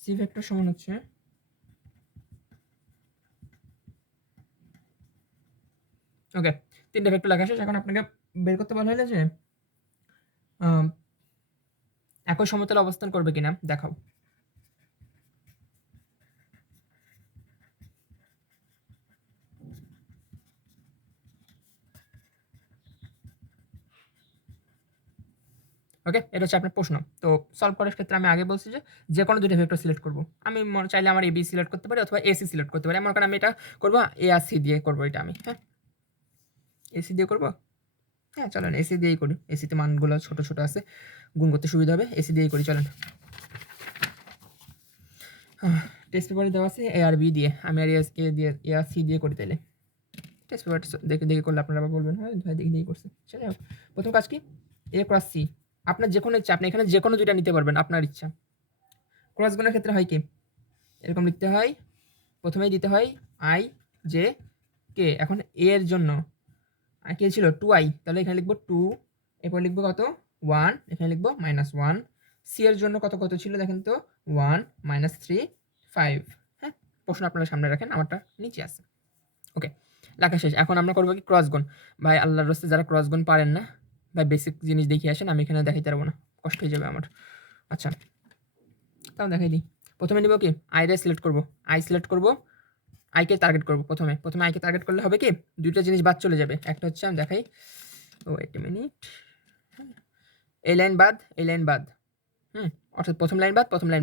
সি ভেক্টর সমান হচ্ছে, ওকে, 3টে ভেক্টর লেখা শেষ। এখন আপনাকে বের করতে বলা হলো যে একই সমতলে অবস্থান করবে কিনা দেখাও। ওকে, এটা হচ্ছে আপনার প্রশ্ন। তো সলভ করার ক্ষেত্রে আমি আগে বলছি যে কোনো দুটো ভেক্টর সিলেক্ট করব। আমি চাইলে আমার এ বি সিলেক্ট করতে পারি অথবা এসি সিলেক্ট করতে পারি। মনে করেন আমি এটা করবো এ আর সি দিয়ে করবো, এটা আমি, হ্যাঁ, এসি দিয়ে করবো। হ্যাঁ চলেন এসি দিয়েই করি, এসিতে মানগুলো ছোট ছোট আছে, গুণ করতে সুবিধা হবে, এসি দিয়েই করি চলেন। টেস্ট পেপারে দেওয়া আছে এ আর বি দিয়ে, আমি আর এ আর সি দিয়ে করি। তাইলে টেস্ট পেপার দেখে করলে আপনারা আবার বলবেন হ্যাঁ ভাই দেখে করছে। চলে হোক, প্রথম কাজ কি, এ ক্রস সি। আপনার যে কোনো ইচ্ছা, আপনি এখানে যে কোনো দুইটা নিতে পারবেন, আপনার ইচ্ছা। ক্রস গুণের ক্ষেত্রে হয় কি, এরকম লিখতে হয়, প্রথমেই দিতে হয় আই জে কে। এখন এ এর জন্য কে ছিল 2i, তাহলে এখানে লিখবো 2, এরপর লিখবো কত 1, এখানে লিখবো -1। সি এর জন্য কত কত ছিল দেখেন তো, 1 -3 5। হ্যাঁ, প্রশ্ন আপনারা সামনে রাখেন, আমারটা নিচে আছে। ওকে, লেখা শেষ। এখন আমরা করবো কি ক্রস গুণ। ভাই আল্লাহর রাস্তে যারা ক্রস গুণ পারেন না ভাই, বেসিক জিনিস দেখিয়ে আসেন, আমি এখানে দেখাইতে পারবো না, কষ্ট হয়ে যাবে আমার। আচ্ছা তাও দেখাই দিই। প্রথমে নিব কি আই রে সিলেক্ট করবো, আই সিলেক্ট করবো, আইকে টার্গেট করবো। প্রথমে আইকে টার্গেট করলে হবে কি, দুইটা জিনিস বাদ চলে যাবে। একটা হচ্ছে আমি দেখাই, ওয়েট এ মিনিট, এই লাইন বাদ, এই লাইন বাদ, অর্থাৎ প্রথম লাইন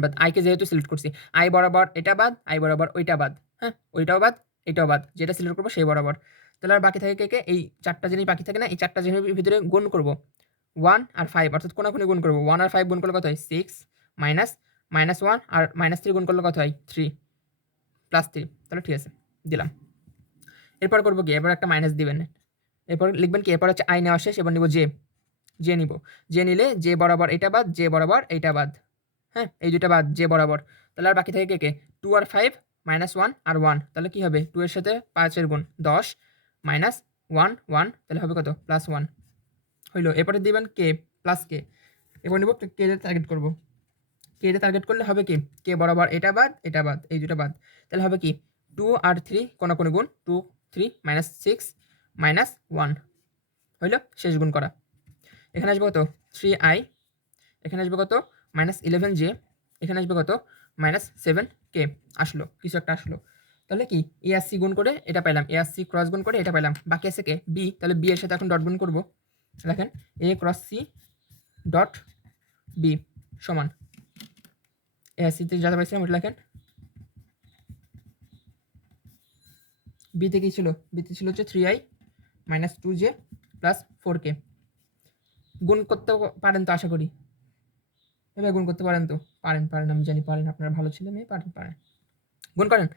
বাদ আইকে যেহেতু সিলেক্ট করছি আই বরাবর এটা বাদ আই বরাবর ওইটা বাদ, হ্যাঁ ওইটাও বাদ এটাও বাদ, যেটা সিলেক্ট করবো সেই বরাবর। তাহলে আর বাকি থাকে কে এই 4টা জিনিস বাকি থাকে না, এই 4টা জিনিসের ভিতরে গুণ করবো 1 আর 5 অর্থাৎ কোনাকুনি গুণ করবো। 1 আর 5 গুণ করলে কত হয় 6 -1 আর -3 গুণ করলে কত হয় 3 +3। তাহলে ঠিক আছে দিলাম। এরপর করবো কি, এরপর একটা মাইনাস দিবেন, এরপর লিখবেন কি, এরপর হচ্ছে আই নেওয়া শেষ, এবার নিব জে নিব, জে নিলে জে বরাবর এটা বাদ জে বরাবর এইটা বাদ, হ্যাঁ এই দুইটা বাদ জে বরাবর। তাহলে আর বাকি থাকে কে 2 আর 5 -1 আর 1, তাহলে কি হবে 2 এর সাথে 5 এর গুণ 10 -1 1, তাহলে হবে কত +1 হইলো। এরপরে দিবেন কে প্লাস কে, এবার নিব কে তে টার্গেট করব, কে তে টার্গেট করলে হবে কি কে বরাবর এটা বাদ এই দুটো বাদ, তাহলে হবে কি 2 আর 3 কোনাকুনি গুণ 2 3 -6 -1 হইলো, শেষ গুণ করা। এখানে আসবে কত 3i, এখানে আসবে কত -11j, এখানে আসবে কত -7k, আসলো কিছু একটা আসলো। তাহলে কি এ আর সি গুণ করে এটা পাইলাম, এ আর সি ক্রস গুণ করে এটা পাইলাম, বাকি আছে কে বি, তাহলে বি এর সাথে এখন ডট গুণ করব। দেখেন এ ক্রস সি ডট বি সমান এ আর সিতে যাতে পাইছিলাম ওটা লেখেন, বিতে কি ছিল, বিতে ছিল হচ্ছে 3i -2j +4k। গুণ করতে পারেন তো আশা করি, এবার গুণ করতে পারেন তো, পারেন আমি জানি পারেন, আপনারা ভালো ছেলে মেয়ে পারেন গুণ করেন।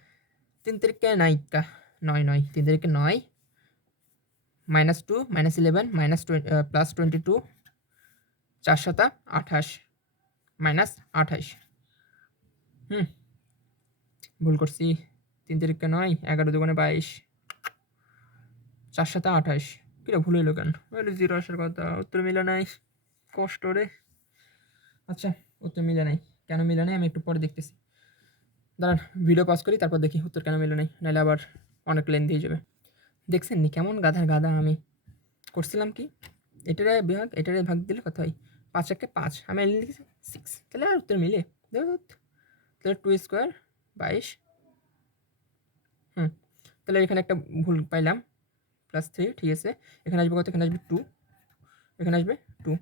3 তারিখে 9 3 তারিখে 9 -2 -11 +22 4 7 28 -28, ভুল করছি, 3 তারিখে 9 11 2 22 4 7 28, কিরা ভুল হইলো কেন, জিরো আসার কথা, উত্তর মিলে নাই, কষ্ট রে। আচ্ছা উত্তর মিলে নাই, কেন মিলে নাই আমি একটু পরে দেখতেছি, দাঁড়ান ভিডিও পজ করি তারপর দেখি উত্তর কেন মিলে নাই, নাহলে আবার অনেক লেন্থ হয়ে যাবে। দেখছেন নি কেমন গাধা আমি করছিলাম কি, এটারে ভাগ দিলে কত হয় 5 একে 5, আমি লিখেছি 6, তাহলে আর উত্তর মিলে তাহলে 2 স্কোয়ার 22, তাহলে এখানে একটা ভুল পাইলাম +3, ঠিক আছে। এখানে আসবে কত, এখানে আসবে 2, এখানে আসবে 2,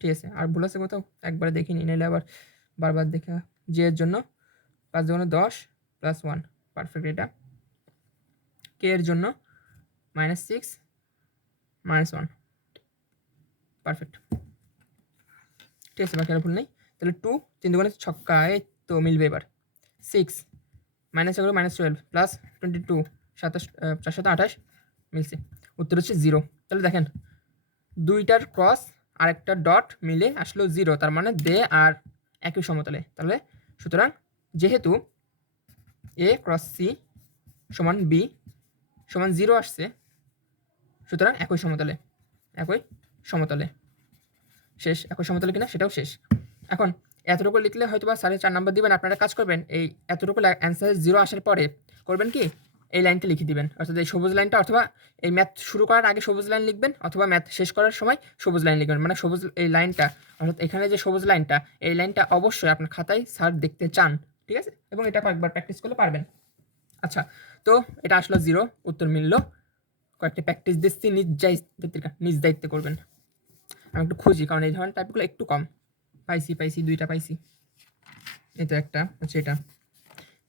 ঠিক আছে। আর ভুল আছে কোথাও একবারে দেখিনি, নাহলে আবার বারবার দেখা। জে এর জন্য 5 2 10 +1 পারফেক্ট, এটা কে এর জন্য -6 -1 পারফেক্ট, ঠিক আছে বাকি আর ভুল নেই। তাহলে 2 3 2 ছক্কা, এই তো মিলবে এবার। 6 -12 +22 27 4 7 28 মিলছে, উত্তর হচ্ছে 0। তাহলে দেখেন দুইটার ক্রস আর একটা ডট মিলে আসলো 0, তার মানে দে আর একই সমতলে। তাহলে সুতরাং যেহেতু এ ক্রস সি সমান বি সমান 0 আসছে, সুতরাং একই সমতলে শেষ, একই সমতলে কিনা সেটাও শেষ। এখন এতটুকু লিখলে হয়তো বা 4.5 নাম্বার দিবেন, আপনারা কাজ করবেন এই এতটুকু অ্যান্সার 0 আসার পরে করবেন কি এই লাইনটা লিখে দিবেন, অর্থাৎ এই সবুজ লাইনটা, অথবা এই ম্যাথ শুরু করার আগে সবুজ লাইন লিখবেন, অথবা ম্যাথ শেষ করার সময় সবুজ লাইন লিখবেন। মানে সবুজ এই লাইনটা, অর্থাৎ এখানে যে সবুজ লাইনটা, এই লাইনটা অবশ্যই আপনার খাতায় স্যার দেখতে চান, ঠিক আছে, এবং এটা কয়েকবার প্র্যাকটিস করলে পারবেন। আচ্ছা তো এটা আসলো 0, উত্তর মিলল। কয়েকটা প্র্যাকটিস দিচ্ছি, নিজ দায়িত্বে করবেন। আমি একটু খুঁজি, কারণ এই ধরনের টাইপগুলো একটু কম। পাইছি 2টা পাইছি, এটা একটা হচ্ছে এটা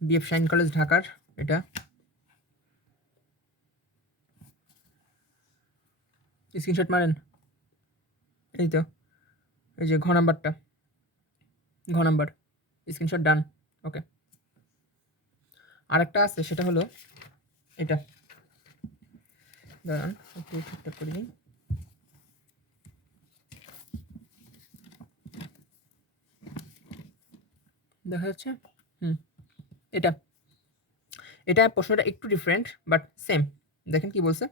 বিএফ শাইন কলেজ ঢাকার, এটা স্ক্রিনশট মারেন, এই তো এই যে ঘ নাম্বার স্ক্রিনশট ডান, ওকে। আরেকটা আছে সেটা হলো এটা, দাঁড়ান একটু ঠিকঠাক করে নিই। দেখা যাচ্ছে, এটা প্রশ্নটা একটু ডিফারেন্ট বাট সেম। দেখেন কি বলছে,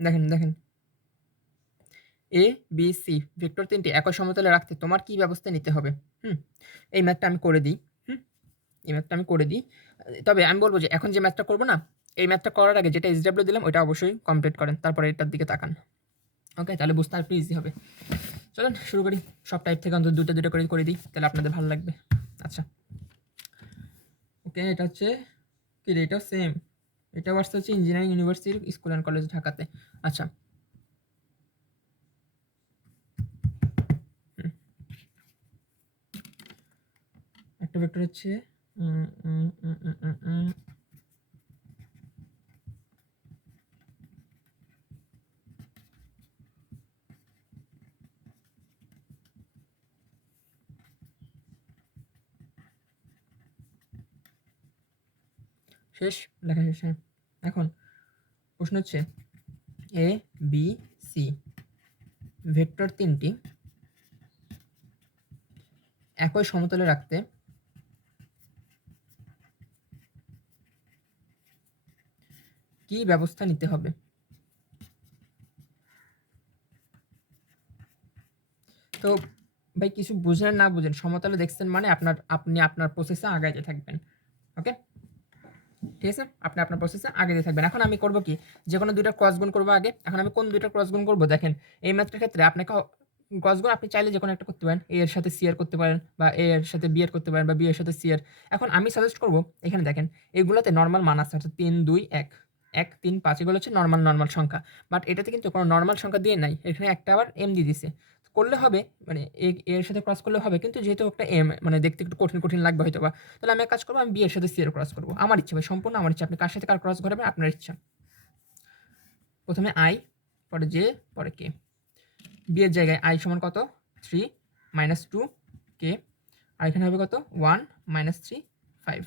দেখেন এ বি সি ভেক্টর 3টি একই সমতলে রাখতে তোমার কি ব্যবস্থা নিতে হবে। এই ম্যাথটা আমি করে দিই, তবে আমি বলবো যে এখন যে ম্যাথটা করবো না, এই ম্যাথটা করার আগে যেটা SW দিলাম ওইটা অবশ্যই কমপ্লিট করেন, তারপরে এটার দিকে তাকান, ওকে, তাহলে বুঝতে আর একটু ইজি হবে। চলেন শুরু করি, সব টাইপ থেকে অন্তত দুটো করে দিই, তাহলে আপনাদের ভালো লাগবে। আচ্ছা ওকে, এটা হচ্ছে কি রে, এটাও সেম, এটা আসতে হচ্ছে engineering university school and college ঢাকাতে। আচ্ছা একটা ভেক্টর হচ্ছে উম, উম, উম, উম, উম, উম, শেষ, লেখা শেষ। হ্যাঁ, এখন প্রশ্ন হচ্ছে এ বি সি ভেক্টর তিনটি একই সমতলে রাখতে কি ব্যবস্থা নিতে হবে? তো ভাই কিছু বুঝেন না বুঝেন, সমতলে দেখছেন মানে আপনি আপনার প্রসেসে আগাইতে থাকবেন। ওকে, ঠিক আছে, আপনি আপনার প্রসেসে আগাইতে থাকবেন। এখন আমি করব কি, যে কোনো দুইটা ক্রস গুণ করবো আগে। এখন আমি কোন দুইটা ক্রস গুণ করবো দেখেন, এই ম্যাথটার ক্ষেত্রে আপনাকে ক্রস গুণ আপনি চাইলে যে কোনো একটা করতে পারেন, এ এর সাথে সি এর করতে পারেন, বা এ এর সাথে বি এর করতে পারেন, বা বি এর সাথে সি এর। এখন আমি সাজেস্ট করব, এখানে দেখেন এগুলোতে নর্মাল মান আছে, অর্থাৎ 3 2 1 1 3 5, এগুলো হচ্ছে নর্মাল নর্মাল সংখ্যা। বাট এটাতে কিন্তু কোনো নর্মাল সংখ্যা দিয়ে নাই, এখানে একটা আবার এম দিয়ে দিছে। করলে হবে, মানে এর সাথে ক্রস করলে হবে, কিন্তু যেহেতু একটা এম মানে দেখতে একটু কঠিন কঠিন লাগবে হয়তো বা, তাহলে আমি এক কাজ করবো, আমি বি এর সাথে সি এর ক্রস করবো। আমার ইচ্ছা ভাই, সম্পূর্ণ আমার ইচ্ছা, আপনি কার সাথে কার ক্রস করাবেন আপনার ইচ্ছা। প্রথমে আই, পরে জে, পরে কে। বি এর জায়গায় আই সমান কত 3 -2 কে, আর এখানে হবে কত 1 -3 5।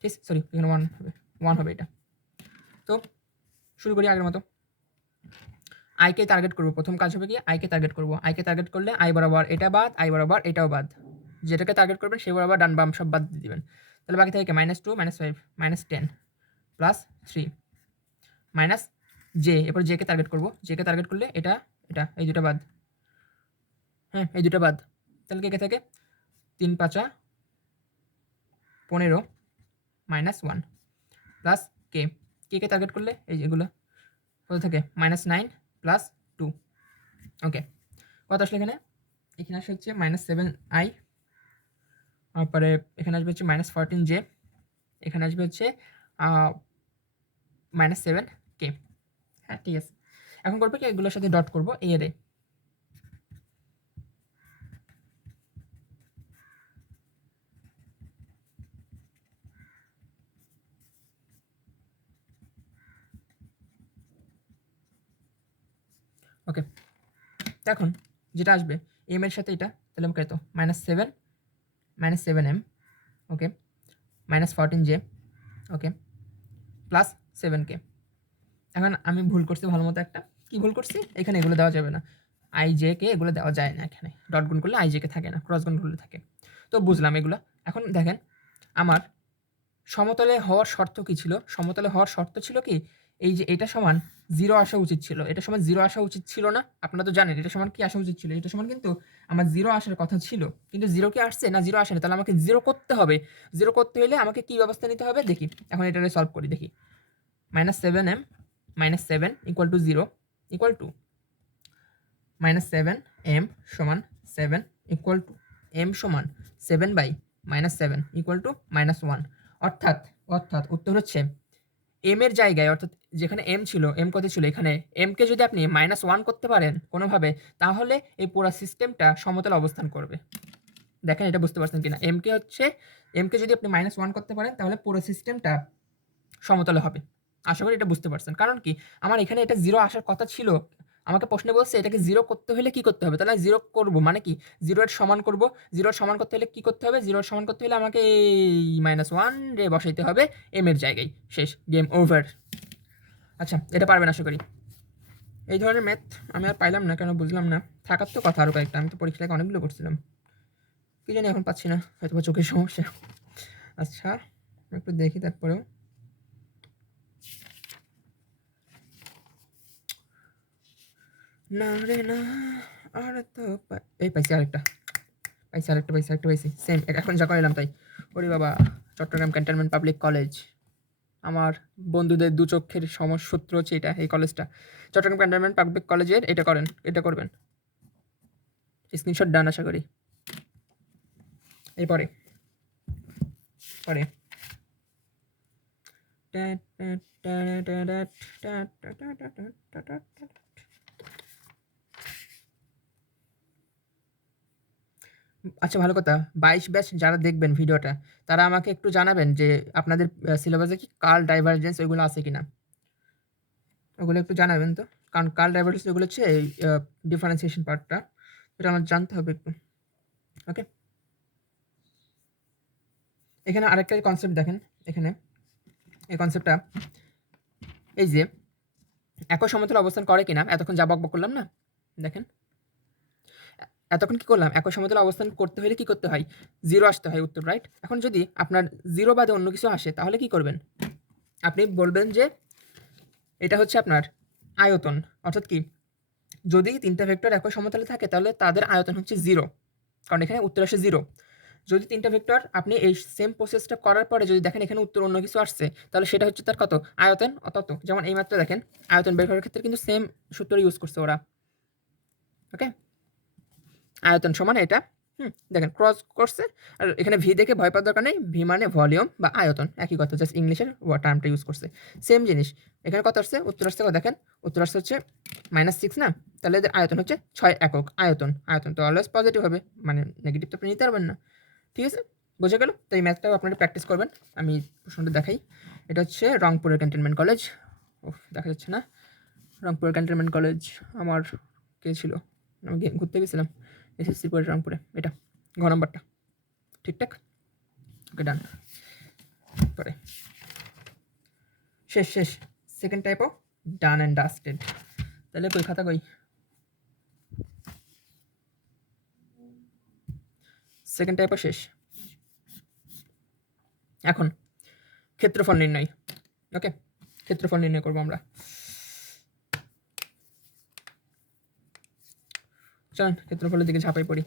ঠিক, সরি এখানে 1 হবে, 1 হবে এটা। তো শুরু করি আগের মতো। আইকে টার্গেট করবো, প্রথম কাজ হবে কি, আইকে টার্গেট করবো। আইকে টার্গেট করলে আই বরাবর এটা বাদ, আই বরাবর এটাও বাদ, যেটাকে টার্গেট করবেন সে বরাবর ডান বাম সব বাদ দিয়ে দিবেন। তাহলে বাকি থাকে -2 -5 -10 +3 মাইনাস জে। এরপর জে কে টার্গেট করবো, জে কে টার্গেট করলে এটা এটা এই দুটো বাদ, হ্যাঁ এই দুটো বাদ। তাহলে কে কে থাকে 3 5 15 -1 প্লাস কে। কে কে টার্গেট করলে এই যেগুলো কত থাকে -9 +2। ওকে, কত আসলে এখানে, এখানে আসলে হচ্ছে -7i, তারপরে এখানে আসবে হচ্ছে -14j, এখানে আসবে হচ্ছে -7k। হ্যাঁ ঠিক আছে, এখন করবো কি, এগুলোর সাথে ডট করবো এ রে। ওকে, এখন যেটা আসবে এম এর সাথে এটা, তাহলে আমাকে তো -7 -7m, ওকে, -14j, ওকে, +7k। এখন আমি ভুল করছি ভালো মতো একটা, কি ভুল করছি, এখানে এগুলো দেওয়া যাবে না, আই জে কে এগুলো দেওয়া যায় না, এখানে ডট গুণ করলে আই জে কে থাকে না, ক্রস গুণ করলে থাকে। তো বুঝলাম এগুলো। এখন দেখেন আমার সমতলে হওয়ার শর্ত কি ছিল, সমতলে হওয়ার শর্ত ছিল কি, এই যে এটা সমান 0 আসা উচিত ছিল, এটা সমান 0 আসা উচিত ছিল না, আপনারা তো জানেন এটা সমান কি আসা উচিত ছিল, এটা সমান কিন্তু আমার 0 আসার কথা ছিল, কিন্তু 0 কি আসছে না, 0 আসেনি, তাহলে আমাকে 0 করতে হবে। 0 করতে হলে আমাকে কি ব্যবস্থা নিতে হবে দেখি, এখন এটাকে সলভ করি দেখি। -7m -7 = 0 ইকুয়াল টু -7m সমান 7 ইকুয়াল টু m সমান 7/-7 ইকুয়াল টু -1। অর্থাৎ অর্থাৎ উত্তর হচ্ছে m এর জায়গায়, অর্থাৎ যেখানে m ছিল, m কত ছিল, এখানে m কে যদি আপনি -1 করতে পারেন কোনোভাবে, তাহলে এই পুরো সিস্টেমটা সমতলে অবস্থান করবে। দেখেন এটা বুঝতে পারছেন কিনা, m কে যদি আপনি -1 করতে পারেন তাহলে পুরো সিস্টেমটা সমতলে হবে। আশা করি এটা বুঝতে পারছেন। কারণ কি, আমার এখানে এটা 0 আসার কথা ছিল। আমাকে প্রশ্নে বলছে এটাকে 0 করতে হলে কি করতে হবে? তাহলে 0 করব মানে কি? 0 এর সমান করব। 0 এর সমান করতে হলে কি করতে হবে? 0 এর সমান করতে হলে আমাকে এই -1 রে বসাইতে হবে m এর জায়গায়। শেষ, গেম ওভার। আচ্ছা, এটা পারবেন আশা করি। এই ধরনের ম্যাথ আমি আর পাইলাম না, কেন বুঝলাম না। থাকার তো কথা আরও কয়েকটা, আমি তো পরীক্ষার আগে অনেকগুলো করছিলাম। কি জানি এখন পাচ্ছি না, হয়তোবা চোখের সমস্যা। আচ্ছা, একটু দেখি তারপরেও। না রে না, আর তো এই পাইছি আরেকটা, পাইছি সেম এখন যা করলাম তাই। ওরে বাবা, চট্টগ্রাম ক্যান্টনমেন্ট পাবলিক কলেজ, আমার বন্ধুদের দু চক্ষের সূত্র হচ্ছে এটা, এই কলেজটা চট্টগ্রাম ক্যান্টনমেন্ট পাবলিক কলেজের। এটা করেন, এটা করবেন, স্ক্রিনশট ডান আশা করি। এরপরে পরে আচ্ছা ভালো কথা। ২২ ব্যাচ যারা দেখবেন ভিডিওটা, তারা আমাকে একটু জানাবেন যে আপনাদের সিলেবাসে কি কার্ল ডাইভারজেন্স ওইগুলো আছে কিনা? ওগুলো একটু জানাবেন তো। কারণ কার্ল ডাইভারজেন্স ওগুলো হচ্ছে এই ডিফারেন্সিয়েশন পার্টটা। এটা আমার জানতে হবে একটু। ওকে? এখানে আরেকটা কনসেপ্ট দেখেন এখানে। এই কনসেপ্টটা এই যে একই সমতলে অবস্থান করে কিনা এতক্ষণ যা বকবক করলাম না? দেখেন। এতক্ষণ কি করলাম? একই সমতলে অবস্থান করতে হলে কি করতে হয়? 0 আসতে হয় উত্তর, রাইট? এখন যদি আপনার 0 বাদে অন্য কিছু আসে তাহলে কি করবেন? আপনি বলবেন যে এটা হচ্ছে আপনার আয়তন। অর্থাৎ কি? যদি ৩ টা ভেক্টর একই সমতলে থাকে তাহলে তাদের আয়তন হচ্ছে 0, কারণ এখানে উত্তর আসে 0। যদি ৩ টা ভেক্টর আপনি এই সেম প্রসেসটা করার পরে যদি দেখেন এখানে উত্তর অন্য কিছু আসছে, তাহলে সেটা হচ্ছে তার কত? আয়তন তত। যেমন এইমাত্র দেখেন আয়তন বের করার ক্ষেত্রে কিন্তু সেম সূত্র ইউজ করছে ওরা। ওকে? আয়তন সমান এটা। দেখেন ক্রস করছে। আর এখানে ভি দেখে ভয় পাওয়ার দরকার নেই। ভি মানে ভলিউম বা আয়তন, একই কথা, জাস্ট ইংলিশের টার্মটা ইউজ করছে। সেম জিনিস। এখানে কত আসছে? উত্তর আসছে কত দেখেন? উত্তর আসছে হচ্ছে -6 না? তাহলে এদের আয়তন হচ্ছে 6 একক। আয়তন, আয়তন তো অলওয়েজ পজিটিভ হবে। মানে নেগেটিভ তো আপনি নিতে পারবেন না। ঠিক আছে? বোঝা গেল? তো এই ম্যাথটাও আপনারা প্র্যাকটিস করবেন। আমি প্রশ্নটা দেখাই। এটা হচ্ছে রংপুরের ক্যান্টনমেন্ট কলেজ। ওফ! দেখা যাচ্ছে না। রংপুরের ক্যান্টনমেন্ট কলেজ আমার কে ছিল? আমি ঘুরতে গেছিলাম এসএসসি পরে রংপুরে। এটা ঘ নাম্বারটা। ঠিকঠাক? ওকে, ডান। পরে শেষ। সেকেন্ড টাইপও ডান অ্যান্ড ডাস্টেড। তাহলে কই খাতা কই? সেকেন্ড টাইপও শেষ। এখন ক্ষেত্রফল নির্ণয়। ওকে? ক্ষেত্রফল নির্ণয় করবো আমরা। চলেন ক্ষেত্রফলের দিকে ঝাঁপাই পড়ি।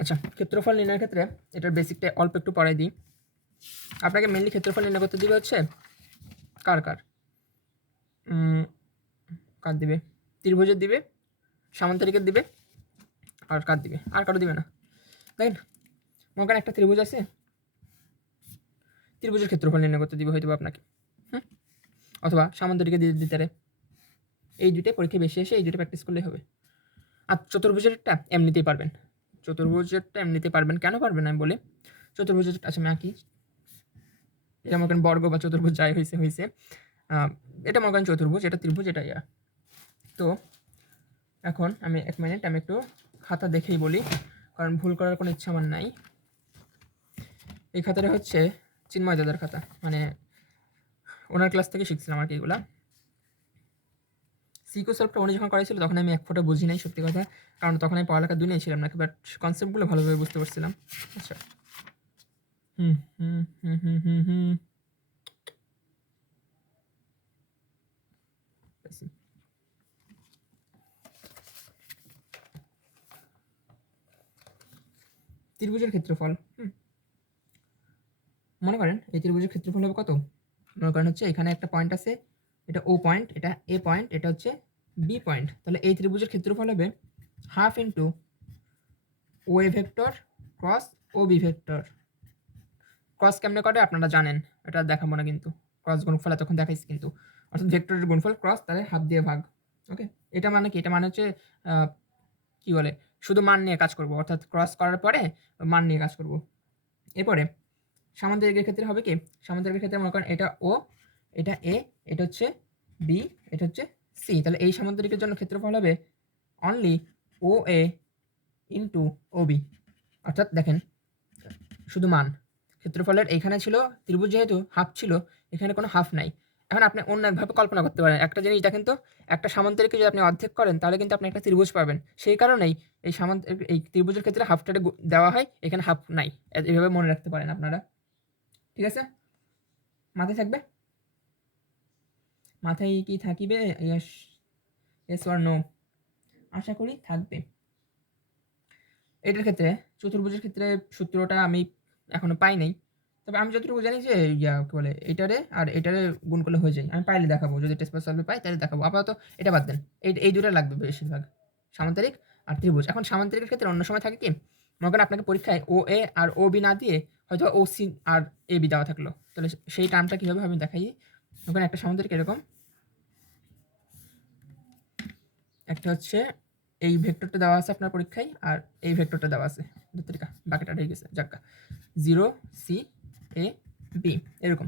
আচ্ছা, ক্ষেত্রফল নির্ণয়ের ক্ষেত্রে এটার বেসিকটা অল্প একটু পড়াই দিই। আপনাকে মেইনলি ক্ষেত্রফল নির্ণয় করতে দিবে হচ্ছে কার? কার দিবে? ত্রিভুজের দিবে, সামান্তরিকের দিবে, আর কার দিবে? আর কারো দিবে না। দেখেন মনে করেন একটা ত্রিভুজ আছে, ত্রিভুজের ক্ষেত্রফল নির্ণয় করতে দিবে হয়তো আপনাকে। অথবা সামান্তরিকের দিতে পারে। এই দুইটাই পরীক্ষায় বেশি এসে এই দুটো প্র্যাকটিস করলেই হবে। আর চতুর্ভুজেরটা এমনিতেই পারবেন। চতুর্ভুজেরটা এমনিতেই পারবেন। কেন পারবেন আমি বলি। চতুর্ভুজের আচ্ছা আমি আঁকি। এটা মনে করেন বর্গ বা চতুর্ভুজ যাই হয়েছে। এটা মনে করেন চতুর্ভুজ, এটা ত্রিভুজ, এটা ইয়া। তো এখন আমি 1 মিনিট আমি একটু খাতা দেখেই বলি, কারণ ভুল করার কোনো ইচ্ছা আমার নাই। এই খাতাটা হচ্ছে চিন্ময় দাদার খাতা, মানে ওনার ক্লাস থেকে শিখছিলাম আর কি এগুলা। সিকিউ সলভটা উনি যখন করাইছিল তখন আমি এক ফোঁটা বুঝি নাই, সত্যি কথা, কারণ তখন আমি পড়ালেখার দুনিয়ায় ছিলাম না, বাট কনসেপ্টগুলো ভালোভাবে বুঝতে পারছিলাম। আচ্ছা হুম হুম হুম হুম হুম হুম ত্রিভুজের ক্ষেত্রফল। মনে করেন এই ত্রিভুজের ক্ষেত্রফল হবে কত? মনে করেন হচ্ছে এখানে একটা পয়েন্ট আছে, এটা ও পয়েন্ট, এটা এ পয়েন্ট, এটা হচ্ছে বি পয়েন্ট। তাহলে এই ত্রিভুজের ক্ষেত্রফল হবে half into O A vector cross O B vector. Cross কেমনে করে আপনারা জানেন, এটা দেখাবো না কিন্তু। ক্রস গুণফল তখন দেখাইছি কিন্তু। অর্থাৎ ভেক্টরের গুণফল ক্রস তাহলে হাফ দিয়ে ভাগ। ওকে? এটা মানে কি? এটা মানে হচ্ছে কি বলে, শুধু মান নিয়ে কাজ করব, অর্থাৎ ক্রস করার পরে মান নিয়ে কাজ করব। এরপরে সামান্তরিকের ক্ষেত্রে হবে কি? সামান্তরিকের ক্ষেত্রে মনে করেন এটা ও, এটা এ, এটা হচ্ছে বি, এটা হচ্ছে সি। তাহলে এই সামান্তরিকের জন্য ক্ষেত্রফল হবে অনলি ও এ ইন্টু ও বি। অর্থাৎ দেখেন শুধু মান। ক্ষেত্রফলের এইখানে ছিল ত্রিভুজ, যেহেতু হাফ ছিল, এখানে কোনো হাফ নাই। এখন আপনি অন্য একভাবে কল্পনা করতে পারেন। একটা জিনিস দেখেন তো, একটা সামান্তরিককে যদি আপনি অর্ধেক করেন তাহলে কিন্তু আপনি একটা ত্রিভুজ পাবেন। সেই কারণেই এই ত্রিভুজের ক্ষেত্রে হাফটা দেওয়া হয়, এখানে হাফ নাই। এভাবে মনে রাখতে পারেন আপনারা। ঠিক আছে? মাথায় থাকবে? মাথায় কি থাকিবে? Yes, yes or no? আশা করি থাকবে। এটার ক্ষেত্রে চতুর্ভুজের ক্ষেত্রে সূত্রটা আমি এখনো পাই নাই। তবে আমি যতটুকু জানি যে কি বলে, এটারে আর এটারে গুণ করলে হয়ে যায়। আমি পাইলে দেখাবো, যদি টেস্ট পাস সলভে পাই তাহলে দেখাবো। আপাতত এটা বাদ দেন। এই দুটো লাগবে বেশিরভাগ, সামান্তরিক আর ত্রিভুজ। এখন সামান্তরিকের ক্ষেত্রে অন্য সময় থাকে কি, মনে করেন আপনাকে পরীক্ষায় ও এ আর ও বি না দিয়ে হয়তো ও সি আর এ বি দেওয়া থাকলো, তাহলে সেই টার্মটা কীভাবে আমি দেখাই। ওখানে একটা সামান্তরিক এরকম, একটা হচ্ছে এই ভেক্টরটা দেওয়া আছে আপনার পরীক্ষায়, আর এই ভেক্টরটা দেওয়া আছে দুত্রিকা, বাকিটা হয়ে গেছে যাক্কা 0 C A B এরকম।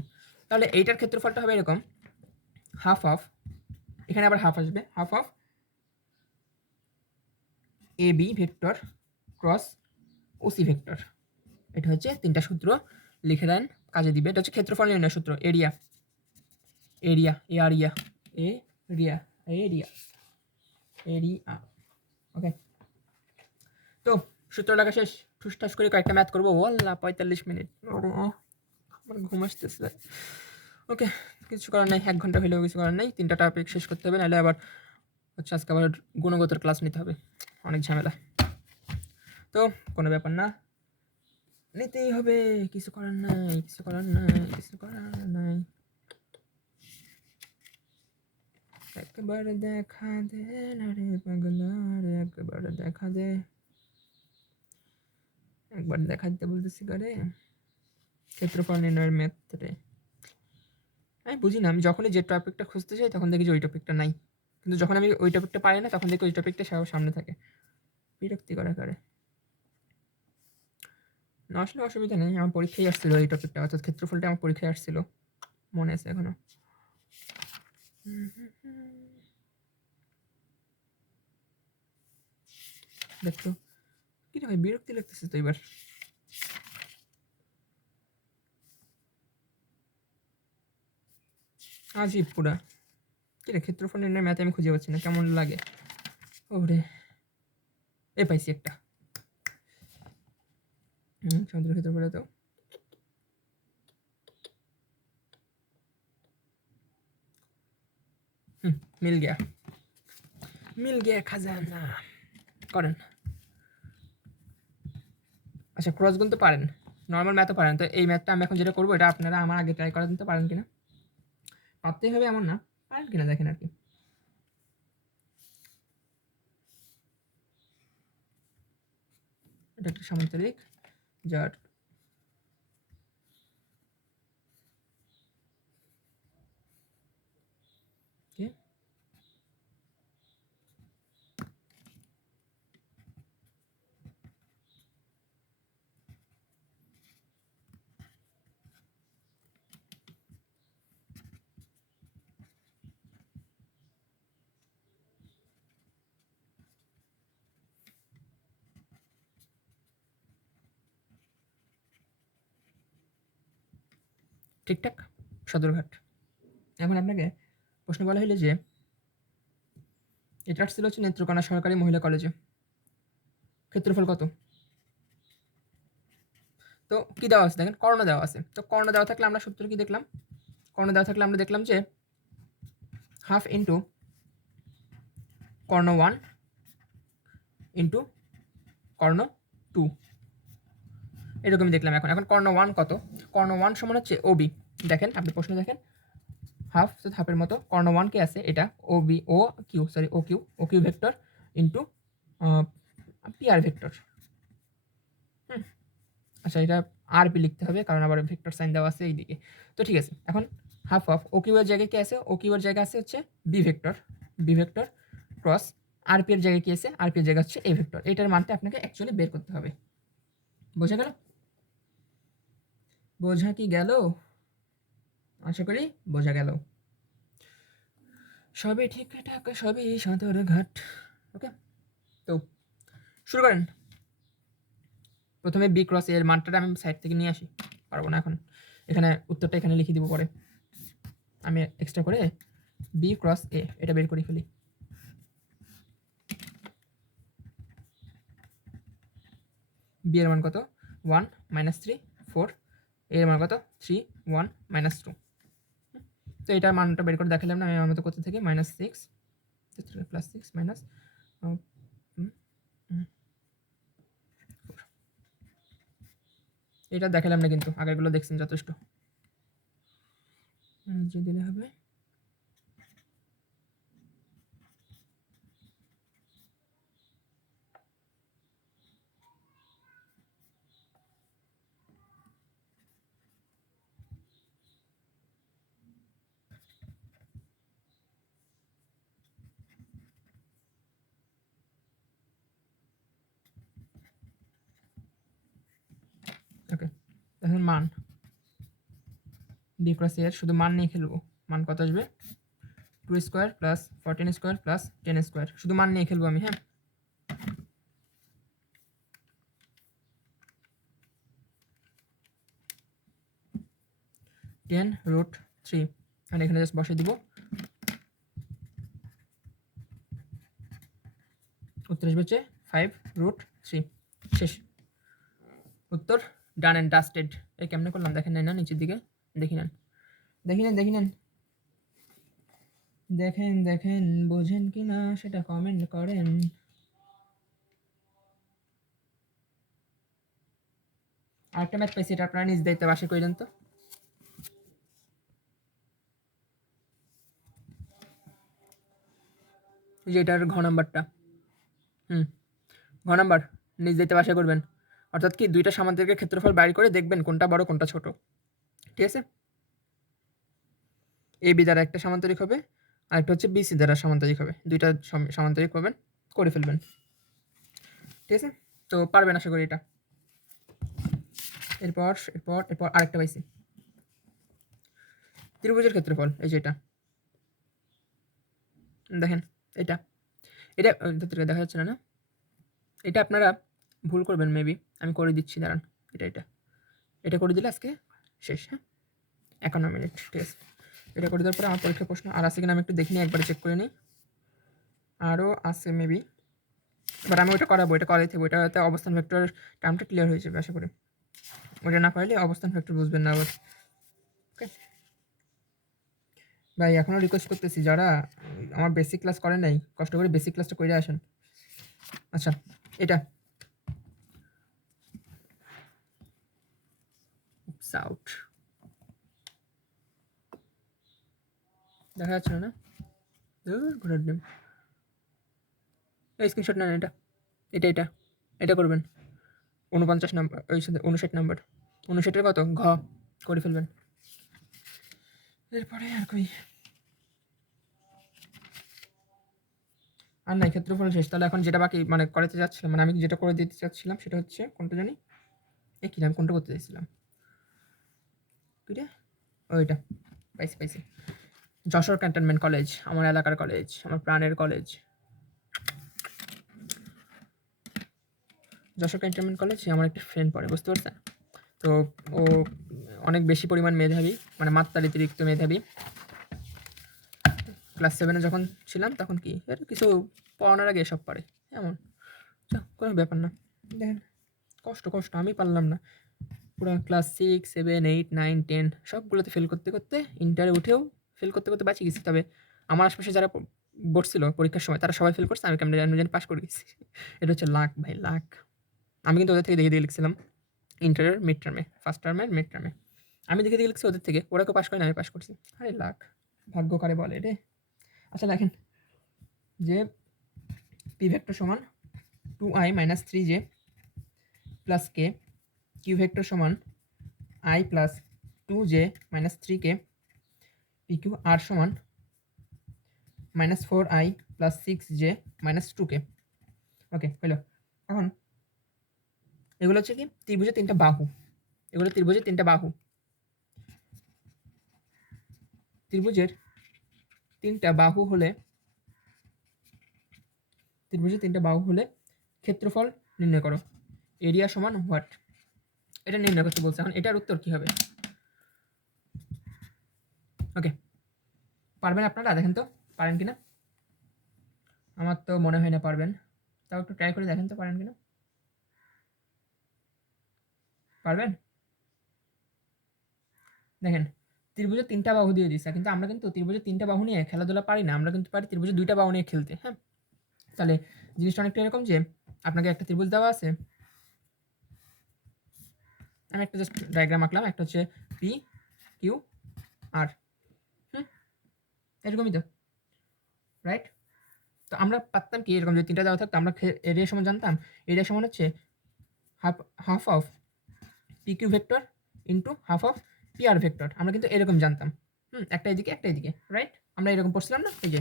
তাহলে এইটার ক্ষেত্রফলটা হবে এরকম, হাফ অফ, এখানে আবার হাফ আসবে, half of A B vector cross OC vector. এটা হচ্ছে 3টা সূত্র লিখে দেন, কাজে দিবে। এটা হচ্ছে ক্ষেত্রফল নির্ণয় সূত্র, area area area area area area. Okay, তো সূত্র লেখা শেষ, ঠুসঠাস করে কয়েকটা ম্যাথ করবো। ওয়াল্লাহ 45 মিনিট, আমার ঘুম আসতেছে। ওকে, কিছু করার নাই, 1 ঘন্টা হলেও কিছু করার নাই। 3টা টপিক শেষ করতে হবে, নাহলে আবার হচ্ছে আজকে আবার গুণগতর ক্লাস নিতে হবে, অনেক ঝামেলা। তো কোনো ব্যাপার না, নিতেই হবে, কিছু করার নাই, কিছু করার নাই, কিছু করার নাই। একবার দেখা দে না রে পাগলা রে, একবার দেখা দে, একবার দেখা দিতে বলতেছি করে ক্ষেত্রফল নির্ণয়ের ম্যাথে। আমি বুঝি না, আমি যখনই যে টপিকটা খুঁজতে চাই তখন দেখি যে ওই টপিকটা নাই, কিন্তু যখন আমি ওই টপিকটা পাই না তখন দেখি ওই টপিকটা সামনে থাকে, বিরক্তিকর আকারে। না আসলে অসুবিধা নেই, আমার পরীক্ষায় আসছিল এই টপিকটা, অর্থাৎ ক্ষেত্রফলটা আমার পরীক্ষায় আসছিল, মনে আছে এখনো। দেখতো কি রে ভাই, বিরক্তি লাগতেছে তো এবার। আজীব পুরা, কি রে ক্ষেত্রফল নির্ণয় ম্যাথে আমি খুঁজে পাচ্ছি না, কেমন লাগে। ওরে এ পাইছি একটা, সমুদ্র ক্ষেত্রফল তো মিল গিয়া, মিল গিয়া খাজানা। করেন। আচ্ছা, ক্রস গুণ তো পারেন, নর্মাল ম্যাথও পারেন, তো এই ম্যাথটা আমি এখন যেটা করবো এটা আপনারা আমার আগে ট্রাই করা দিতে পারেন কিনা, পারতেই হবে এমন না, পারেন কিনা দেখেন আর কি। এটা একটা সামান্তরিক যার ঠিকঠাক সদরঘাট। এখন আপনাকে প্রশ্ন বলা হইলে যে এটা আসছিল হচ্ছে নেত্রকোনা সরকারি মহিলা কলেজে, ক্ষেত্রফল কত? তো কি দেওয়া আছে দেখেন, কর্ণ দেওয়া আছে, তো কর্ণ দেওয়া থাকলে আমরা সূত্র কি দেখলাম, কর্ণ দেওয়া থাকলে আমরা দেখলাম যে হাফ ইন্টু কর্ণ 1 ইন্টু কর্ণ 2, এরকমই দেখলাম। এখন এখন কর্ণ 1 কত, কর্ণ 1 সমান হচ্ছে ওবি। দেখেন আপনি প্রশ্ন দেখেন, হাফ তো হাফের মতো, কর্ণ 1 কে আছে এটা Obi, O Q sorry O Q vector into P R vector. আচ্ছা, এটা আর পি লিখতে হবে কারণ আবার ভেক্টর সাইন দেওয়া আছে এইদিকে। তো ঠিক আছে, এখন হাফ অফ ও কিউ এর জায়গায় কি আছে, ও কিউ এর জায়গায় আছে হচ্ছে বি ভেক্টর ক্রস আর পি এর জায়গায় কি আছে, আর পি এর জায়গায় হচ্ছে এ ভেক্টর। এটার মানটা আপনাকে অ্যাকচুয়ালি বের করতে হবে। বোঝা গেল? বোঝা কি গেল? আশা করি বোঝা গেল। সবই ঠিকঠাক, সবই সাঁতার ঘাট। ওকে, তো শুরু করেন। প্রথমে বি ক্রস এর মানটা আমি সাইড থেকে নিয়ে আসি, পারবো না এখন, এখানে উত্তরটা এখানে লিখে দিব পরে, আমি এক্সট্রা করে বি ক্রস এ এটা বের করে ফেলি। বি এর মান কত, 1 -3 4, এর মান কত 3 1 -2। তো এটার মানটা বের করে দেখালাম না আমি আমার মতো করতে থেকে, -6 +6 মাইনাস এটা দেখালাম না কিন্তু আগেরগুলো দেখছেন যথেষ্ট, যে দিলে হবে। এখন মান বি ক্রস এর শুধু মান নিয়ে খেলবো। মান কত আসবে? 2 square plus 14 square plus 10 square, শুধু মান নিয়ে খেলবো আমি। হ্যাঁ, √3 আর এখানে জাস্ট বসে দিব। উত্তর আসবে হচ্ছে 5√3। শেষ উত্তর, ডান অ্যান্ড ডাস্টেড। এই কেমনে করলাম দেখেন না নিচের দিকে? দেখি নেন, দেখি নেন, দেখি নেন, দেখেন দেখেন, বোঝেন কি না সেটা কমেন্ট করেন। আরেকটা ম্যাথ পাইছি, এটা আপনারা নিজ দায়িত্বে বাসে কইলেন তো। যে এটার ঘ নাম্বারটা, ঘ নাম্বার নিজ দায়িত্বে বাসা করবেন। অর্থাৎ কি, দুইটা সামান্তরিকের ক্ষেত্রফল বাইর করে দেখবেন কোনটা বড় কোনটা ছোট। ঠিক আছে, এ বি দ্বারা একটা সামান্তরিক হবে, আরেকটা হচ্ছে বিসি দ্বারা সামান্তরিক হবে। দুইটা সামান্তরিক পাবেন, করে ফেলবেন। ঠিক আছে, তো পারবেন আশা করি এটা। এরপর এরপর এরপর আরেকটা পাইছি, ত্রিভুজের ক্ষেত্রফল। এই যে এটা দেখেন, এটা এটা দেখা যাচ্ছে না, না এটা আপনারা ভুল করবেন মেবি, আমি করে দিচ্ছি, দাঁড়ান। এটা এটা এটা করে দিলে আজকে শেষ। হ্যাঁ, 51 মিনিট। ঠিক আছে, এটা করে দেওয়ার পরে আমার পরীক্ষার প্রশ্ন আর আছে কিনা আমি একটু দেখে নিই, একবারে চেক করে নিই। আরও আছে মেবি, বাট আমি ওইটা করাবো, এটা করাই থাকবো। এটাতে অবস্থান ভেক্টর টার্মটা ক্লিয়ার হয়ে যাবে আশা করি। ওইটা না পারলে অবস্থান ভেক্টর বুঝবেন না আবার। ওকে ভাই, এখনও রিকোয়েস্ট করতেছি, যারা আমার বেসিক ক্লাস করেন নাই, কষ্ট করে বেসিক ক্লাসটা করে আসেন। আচ্ছা, এটা আউট দেখা যাচ্ছে না, ঘোরার ডিম। এই স্ক্রিনশট নেন, এটা এটা এটা এটা করবেন। 49 নাম্বার, ওই সাথে 59 নাম্বার, 59-এর কত? ঘ করে ফেলবেন। এরপরে আর কই আর নাই, ক্ষেত্রফল শেষ। তাহলে এখন যেটা বাকি মানে করাতে যাচ্ছিলাম, মানে আমি যেটা করে দিতে চাচ্ছিলাম সেটা হচ্ছে কোনটা জানি, কি আমি কোনটা করতে চাইছিলাম, ওইটা পাইছি পাইছি। যশোর ক্যান্টনমেন্ট কলেজ, আমার এলাকার কলেজ, আমার প্রাণের কলেজ। যশোর ক্যান্টনমেন্ট কলেজ আমার একটা ফ্রেন্ড পড়ে, বুঝতে পারছেন? তো ও অনেক বেশি পরিমাণ মেধাবী, মানে মাত্রাতিরিক্ত মেধাবী। ক্লাস 7-এ যখন ছিলাম তখন কি এর কিছু পড়ানোর আগে এসব পারে, এমন কোনো ব্যাপার না। দেখেন, কষ্ট কষ্ট আমি পারলাম না, পুরো ক্লাস 6, 7, 8, 9, 10 সবগুলোতে ফেল করতে করতে, ইন্টারে উঠেও ফেল করতে করতে বাঁচিয়ে গেছি। তবে আমার আশপাশে যারা বসছিল পরীক্ষার সময় তারা সবাই ফেল করছে, আমি কেমন জানি পাস করে গেছি। এটা হচ্ছে লাক ভাই, লাক। আমি কিন্তু ওদের থেকে দেখে দেখে লিখছিলাম ইন্টারের মিড টার্মে, ফার্স্ট টার্মের মিড টার্মে আমি দেখে দেখে লিখছি ওদের থেকে, ওরা কেউ পাস করে না, আমি পাস করছি। আরে লাক, ভাগ্য কারে বলে রে। আচ্ছা দেখেন, যে পি ভেক্টর সমান 2i - 3j plus K, Q vector সমান i plus 2j - 3k, PQ আর সমান -4i প্লাস 6j - 2k। ওকে হলো। এখন এগুলো হচ্ছে কি ত্রিভুজের তিনটা বাহু, এগুলো ত্রিভুজের তিনটা বাহু। ত্রিভুজের তিনটা বাহু হলে, ত্রিভুজের তিনটা বাহু হলে ক্ষেত্রফল নির্ণয় করো। এরিয়া সমান হোয়াট, এটা নির্ণয় করতে বলছে। এখন এটার উত্তর কি হবে? ওকে, পারবেন আপনারা? দেখেন তো পারেন কিনা। আমার তো মনে হয় না পারবেন, তাও একটু ট্রাই করে দেখেন তো পারেন কিনা। পারবেন? দেখেন, ত্রিভুজের তিনটা বাহু দিয়ে দিচ্ছে, কিন্তু আমরা কিন্তু ত্রিভুজের তিনটা বাহু নিয়ে খেলাধুলা পারি না, আমরা কিন্তু পারি ত্রিভুজের দুইটা বাহু নিয়ে খেলতে। হ্যাঁ, তাহলে জিনিসটা অনেকটা এরকম যে আপনাকে একটা ত্রিভুজ দেওয়া আছে, আমি একটা জাস্ট ডায়াগ্রাম আঁকলাম, একটা হচ্ছে পি কিউ আর, এরকমই তো, রাইট? তো আমরা পারতাম কি, এরকম যদি তিনটা দেওয়া থাকতো আমরা এরিয়া সমান জানতাম, এরিয়া সমান হচ্ছে half of P Q vector into half of P R vector. আমরা কিন্তু এরকম জানতাম, একটা এদিকে একটা এদিকে, রাইট? আমরা এরকম পড়ছিলাম না, এই যে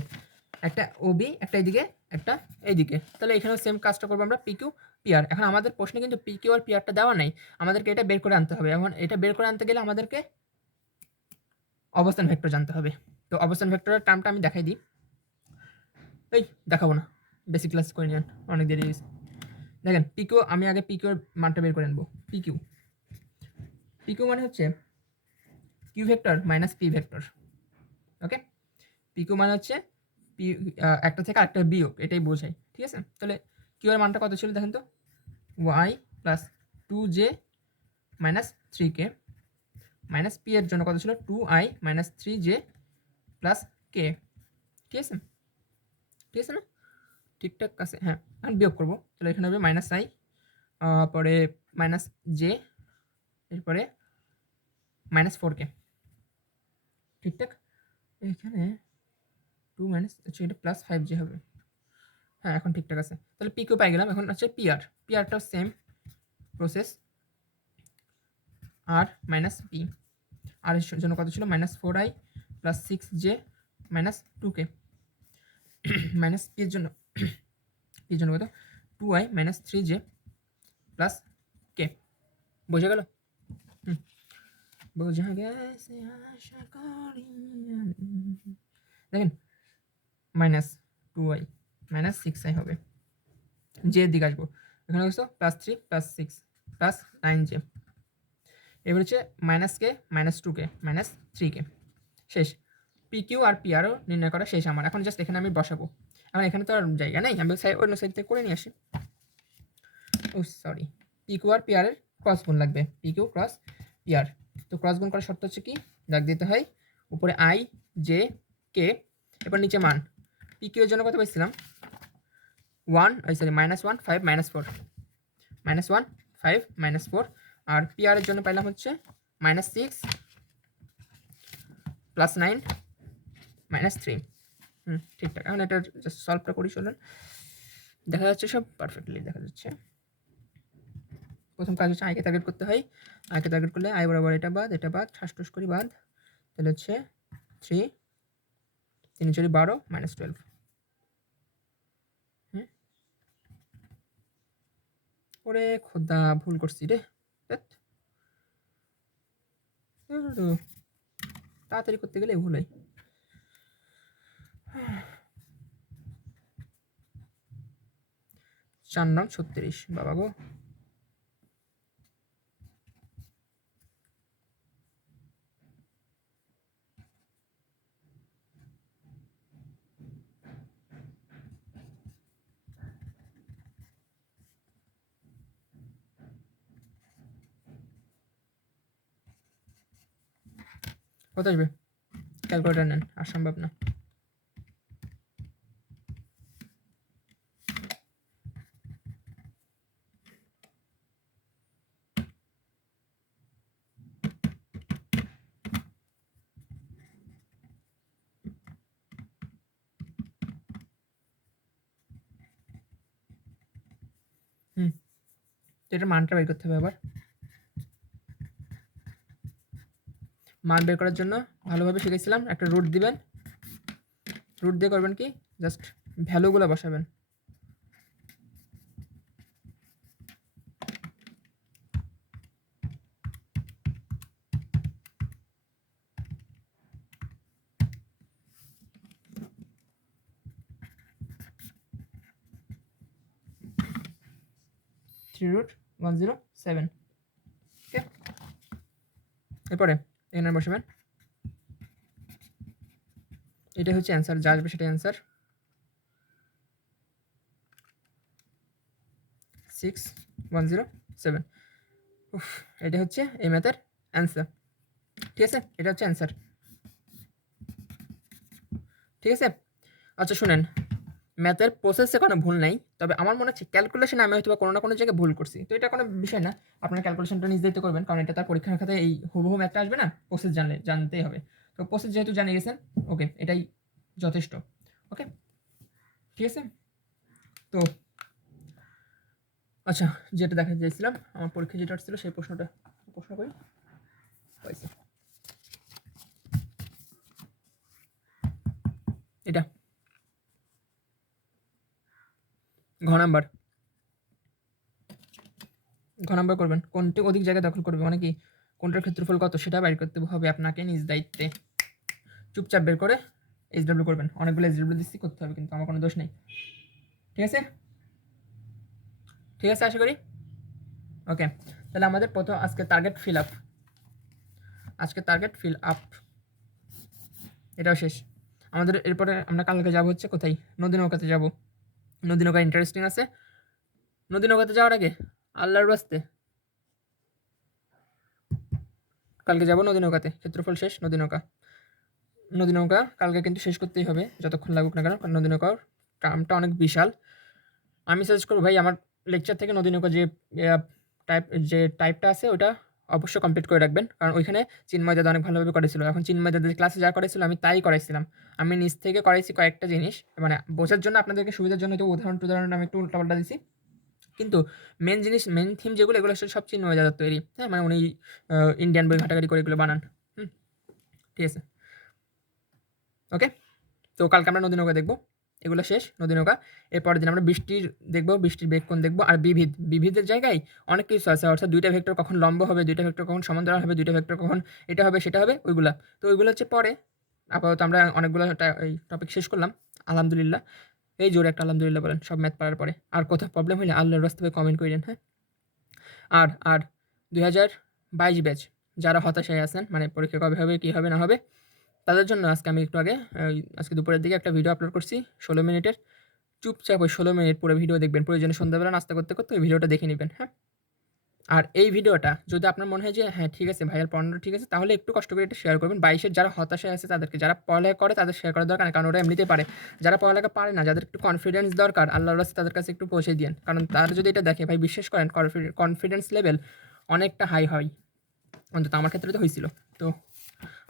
একটা ওবি একটা এদিকে একটা এইদিকে। তাহলে এখানেও সেম কাজটা করবো আমরা পি কিউ পি আর। এখন আমাদের প্রশ্নে কিন্তু পি কিউ আর পি আরটা দেওয়া নাই, আমাদেরকে এটা বের করে আনতে হবে। এখন এটা বের করে আনতে গেলে আমাদেরকে অবস্থান ভেক্টর জানতে হবে। তো অবস্থান ভেক্টরের টার্মটা আমি দেখাই দিই। এই দেখাবো না, বেসিক ক্লাস করে নিন, অনেক দেরি হয়েছে। দেখেন পি কিউ, আমি আগে পি কিউর মানটা বের করে আনবো। পি কিউ মানে হচ্ছে Q vector minus P vector. Okay, P Q মানে হচ্ছে পি একটা থেকে আরেকটা বিয়োগ, এটাই বোঝায়। ঠিক আছে, তাহলে কিউ এর মানটা কত ছিল দেখেন তো, y plus 2j minus 3k minus P এর জন্য কত ছিল 2i মাইনাস 3j প্লাস কে। ঠিক আছে, ঠিক আছে না, ঠিকঠাক আছে। হ্যাঁ, এখন বিয়োগ করবো, তাহলে এখানে হবে মাইনাস আই, পরে মাইনাস জে, এরপরে মাইনাস 4k। ঠিকঠাক, এখানে 2 মাইনাস, আচ্ছা এটা প্লাস 5j হবে। হ্যাঁ, এখন ঠিকঠাক আছে। তাহলে পি কিউ পাই গেলাম। এখন হচ্ছে পিআরটাও সেম প্রসেস, আর মাইনাস পি। আর এর জন্য কত ছিল minus 4i plus 6j minus 2k minus P এর জন্য কত 2i মাইনাস 3j প্লাস কে। বোঝা গেল? বোঝা গেছে আশা করি। দেখেন মাইনাস 2i মাইনাস 6i হবে, জে দিকে আসবো। এখানে হচ্ছে প্লাস 3 প্লাস 6 প্লাস 9j। এবার হচ্ছে minus K minus 2k minus 3k। শেষ, পি কিউ আর পি আরও নির্ণয় করা শেষ আমার। এখন জাস্ট এখানে আমি বসাবো। এখন এখানে তো আর জায়গা নেই, আমি অন্য সাইড থেকে করে নিয়ে আসি। ও sorry, P Q R P R এর ক্রস গুণ লাগবে, P Q cross P R. তো ক্রস গুণ করার শর্ত হচ্ছে কি, দাগ দিতে হয় উপরে আই জে কে, এরপর নিচে মান। পি কিউ এর জন্য কত পাইছিলাম 1 মাইনাস 1 5 মাইনাস 4 মাইনাস 1 5 মাইনাস 4, আর পি আর এর জন্য পাইলাম হচ্ছে মাইনাস 6 প্লাস 9 মাইনাস 3। ঠিকঠাক। এখন এটা জাস্ট সলভটা করি, চলুন। দেখা যাচ্ছে সব পারফেক্টলি দেখা যাচ্ছে। প্রথম কাজ হচ্ছে আইকে টার্গেট করতে হয়। আইকে টার্গেট করলে আই বরাবর এটা বাদ ঠাস করি বাদ, তাহলে হচ্ছে 3 3 4 12 মাইনাস 12। ওরে খোদা, ভুল করছি রে, তাড়াতাড়ি করতে গেলে ভুল হয়। 4 9 36, বাবা গো। কত আসবে? ক্যালকুলেটার নেন, আর সম্ভব না। এটার মানটা বের করতে হবে। আবার মান বের করার জন্য ভালোভাবে শিখেছিলাম, একটা রুট দিবেন, রুট দিয়ে করবেন কি জাস্ট ভ্যালুগুলো বসাবেন। √107। ওকে, এরপরে এখানে বসাবেন। এটা হচ্ছে অ্যান্সার, যা আসবে সেটা অ্যান্সার। 6107। এটা হচ্ছে এই ম্যাথের অ্যান্সার। ঠিক আছে, এটা হচ্ছে অ্যান্সার। ঠিক আছে, আচ্ছা শুনেন, ম্যাথের প্রসেসে কোনো ভুল নাই, তবে আমার মনে হচ্ছে ক্যালকুলেশনে আমি হয়তো কোনো না কোনো জায়গায় ভুল করছি। তো এটা কোনো বিষয় না, আপনার ক্যালকুলেশনটা নিজে দিতে করবেন, কারণ এটা তার পরীক্ষার খাতায় এই হুবহু ম্যাথটা আসবে না, প্রসেস জানতেই হবে। তো প্রসেস যেহেতু জানিয়ে গেছেন, ওকে, এটাই যথেষ্ট। ওকে, ঠিক আছে। তো আচ্ছা, যেটা দেখা চাইছিলাম, আমার পরীক্ষা যেটা ছিল সেই প্রশ্ন করি পাইছি। এটা ঘ নাম্বার করবেন কোনটি অধিক জায়গা দখল করবে, মানে কি কোনটার ক্ষেত্রফল কত সেটা বাইর করতে হবে আপনাকে নিজ দায়িত্বে। চুপচাপ বের করে SW করবেন। অনেকগুলো SW দিচ্ছি, করতে হবে, কিন্তু আমার কোনো দোষ নেই। ঠিক আছে, আশা করি। ওকে, তাহলে আমাদের প্রথম আজকে টার্গেট ফিল আপ, এটাও শেষ আমাদের। এরপরে আমরা কালকে যাব হচ্ছে কোথায়, নদী নৌকাতে যাব। নদী নৌকা ইন্টারেস্টিং আছে। নদী নৌকাতে যাওয়ার আগে আল্লাহর বাস্তে কালকে যাব নদী নৌকাতে, ক্ষেত্রফল শেষ। নদী নৌকা কালকে কিন্তু শেষ করতেই হবে, যতক্ষণ লাগুক না কেন, কারণ নদী নৌকার টার্মটা অনেক বিশাল। আমি সাজেস্ট করবো ভাই, আমার লেকচার থেকে নদী নৌকা যে টাইপটা আছে ওটা অবশ্যই কমপ্লিট করে রাখবেন, কারণ ওইখানে চিন্ময় দাদা অনেক ভালোভাবে করেছিল। এখন চিন্ময় দাদার ক্লাসে যা করেছিল আমি তাই করাইছিলাম। আমি নিজ থেকে করাইছি কয়েকটা জিনিস, মানে বোঝার জন্য, আপনাদেরকে সুবিধার জন্য তো উদাহরণ আমি একটু উল্টাপাল্টা দিছি, কিন্তু মেন থিম যেগুলো, এগুলো আসলে সব চিন্ময় দাদার তৈরি। হ্যাঁ, মানে উনি ইন্ডিয়ান বই ঘাটাঘাটি করে এগুলো বানান। ঠিক আছে, ওকে। তো কালকে আমরা নদী নৌকা দেখবো, এগুলো শেষ নদী নৌকা। এরপরের দিন আমরা বৃষ্টির দেখবো, বৃষ্টির বেগ কোণ দেখবো, আর বিবিধের জায়গায় অনেক কিছু আছে, অর্থাৎ দুইটা ভেক্টর কখন লম্ব হবে, দুইটা ভেক্টর কখন সমান্তরাল হবে, দুইটা ভেক্টর কখন এটা হবে সেটা হবে, ওইগুলা। তো ওইগুলো হচ্ছে পরে। আপাতত আমরা অনেকগুলো এই টপিক শেষ করলাম, আলহামদুলিল্লাহ। এই জোরে একটা আলহামদুলিল্লাহ বলেন সব ম্যাথ পড়ার পরে। আর কোথাও প্রবলেম হলে আল্লাহর রাস্তায় কমেন্ট করেন। হ্যাঁ, আর 2022 ব্যাচ যারা হতাশায় আছেন, মানে পরীক্ষা কবে হবে, কী হবে না হবে, তাদের জন্য আজকে আমি একটু আগে আজকে দুপুরের দিকে একটা ভিডিও আপলোড করছি 16 মিনিটের। চুপচাপ ওই 16 মিনিট পুরো ভিডিও দেখবেন, প্রয়োজনে সন্ধ্যাবেলা নাস্তা করতে করতে ওই ভিডিওটা দেখে নেবেন। হ্যাঁ, আর এই ভিডিওটা যদি আপনার মনে হয় যে হ্যাঁ ঠিক আছে ভাইয়ার পড়ানো ঠিক আছে, তাহলে একটু কষ্ট করে এটা শেয়ার করবেন। 22-এর যারা হতাশায় আছে তাদেরকে, যারা পড়ালেখা করে তাদের শেয়ার করার দরকার নেই, কারণ ওরা এমনিতেই পারে। যারা পড়ালেখা পারে না, যাদের একটু কনফিডেন্স দরকার, আল্লাহর রাস্তায় তাদের কাছে একটু পৌঁছে দিন, কারণ তারা যদি এটা দেখে ভাই, বিশ্বাস করেন কনফিডেন্স লেভেল অনেকটা হাই হয়, অন্তত আমার ক্ষেত্রে তো হয়েছিল। তো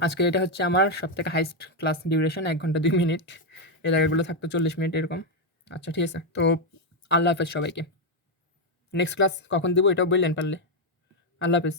আজকে এটা হচ্ছে আমার সবথেকে হাইস্ট ক্লাস ডিউরেশন, 1 ঘন্টা 2 মিনিট। এর আগেগুলো থাকতো 40 মিনিট এরকম। আচ্ছা ঠিক আছে, তো আল্লাহ হাফেজ সবাইকে। নেক্সট ক্লাস কখন দিব এটাও বললেন পারলে। আল্লাহ হাফেজ।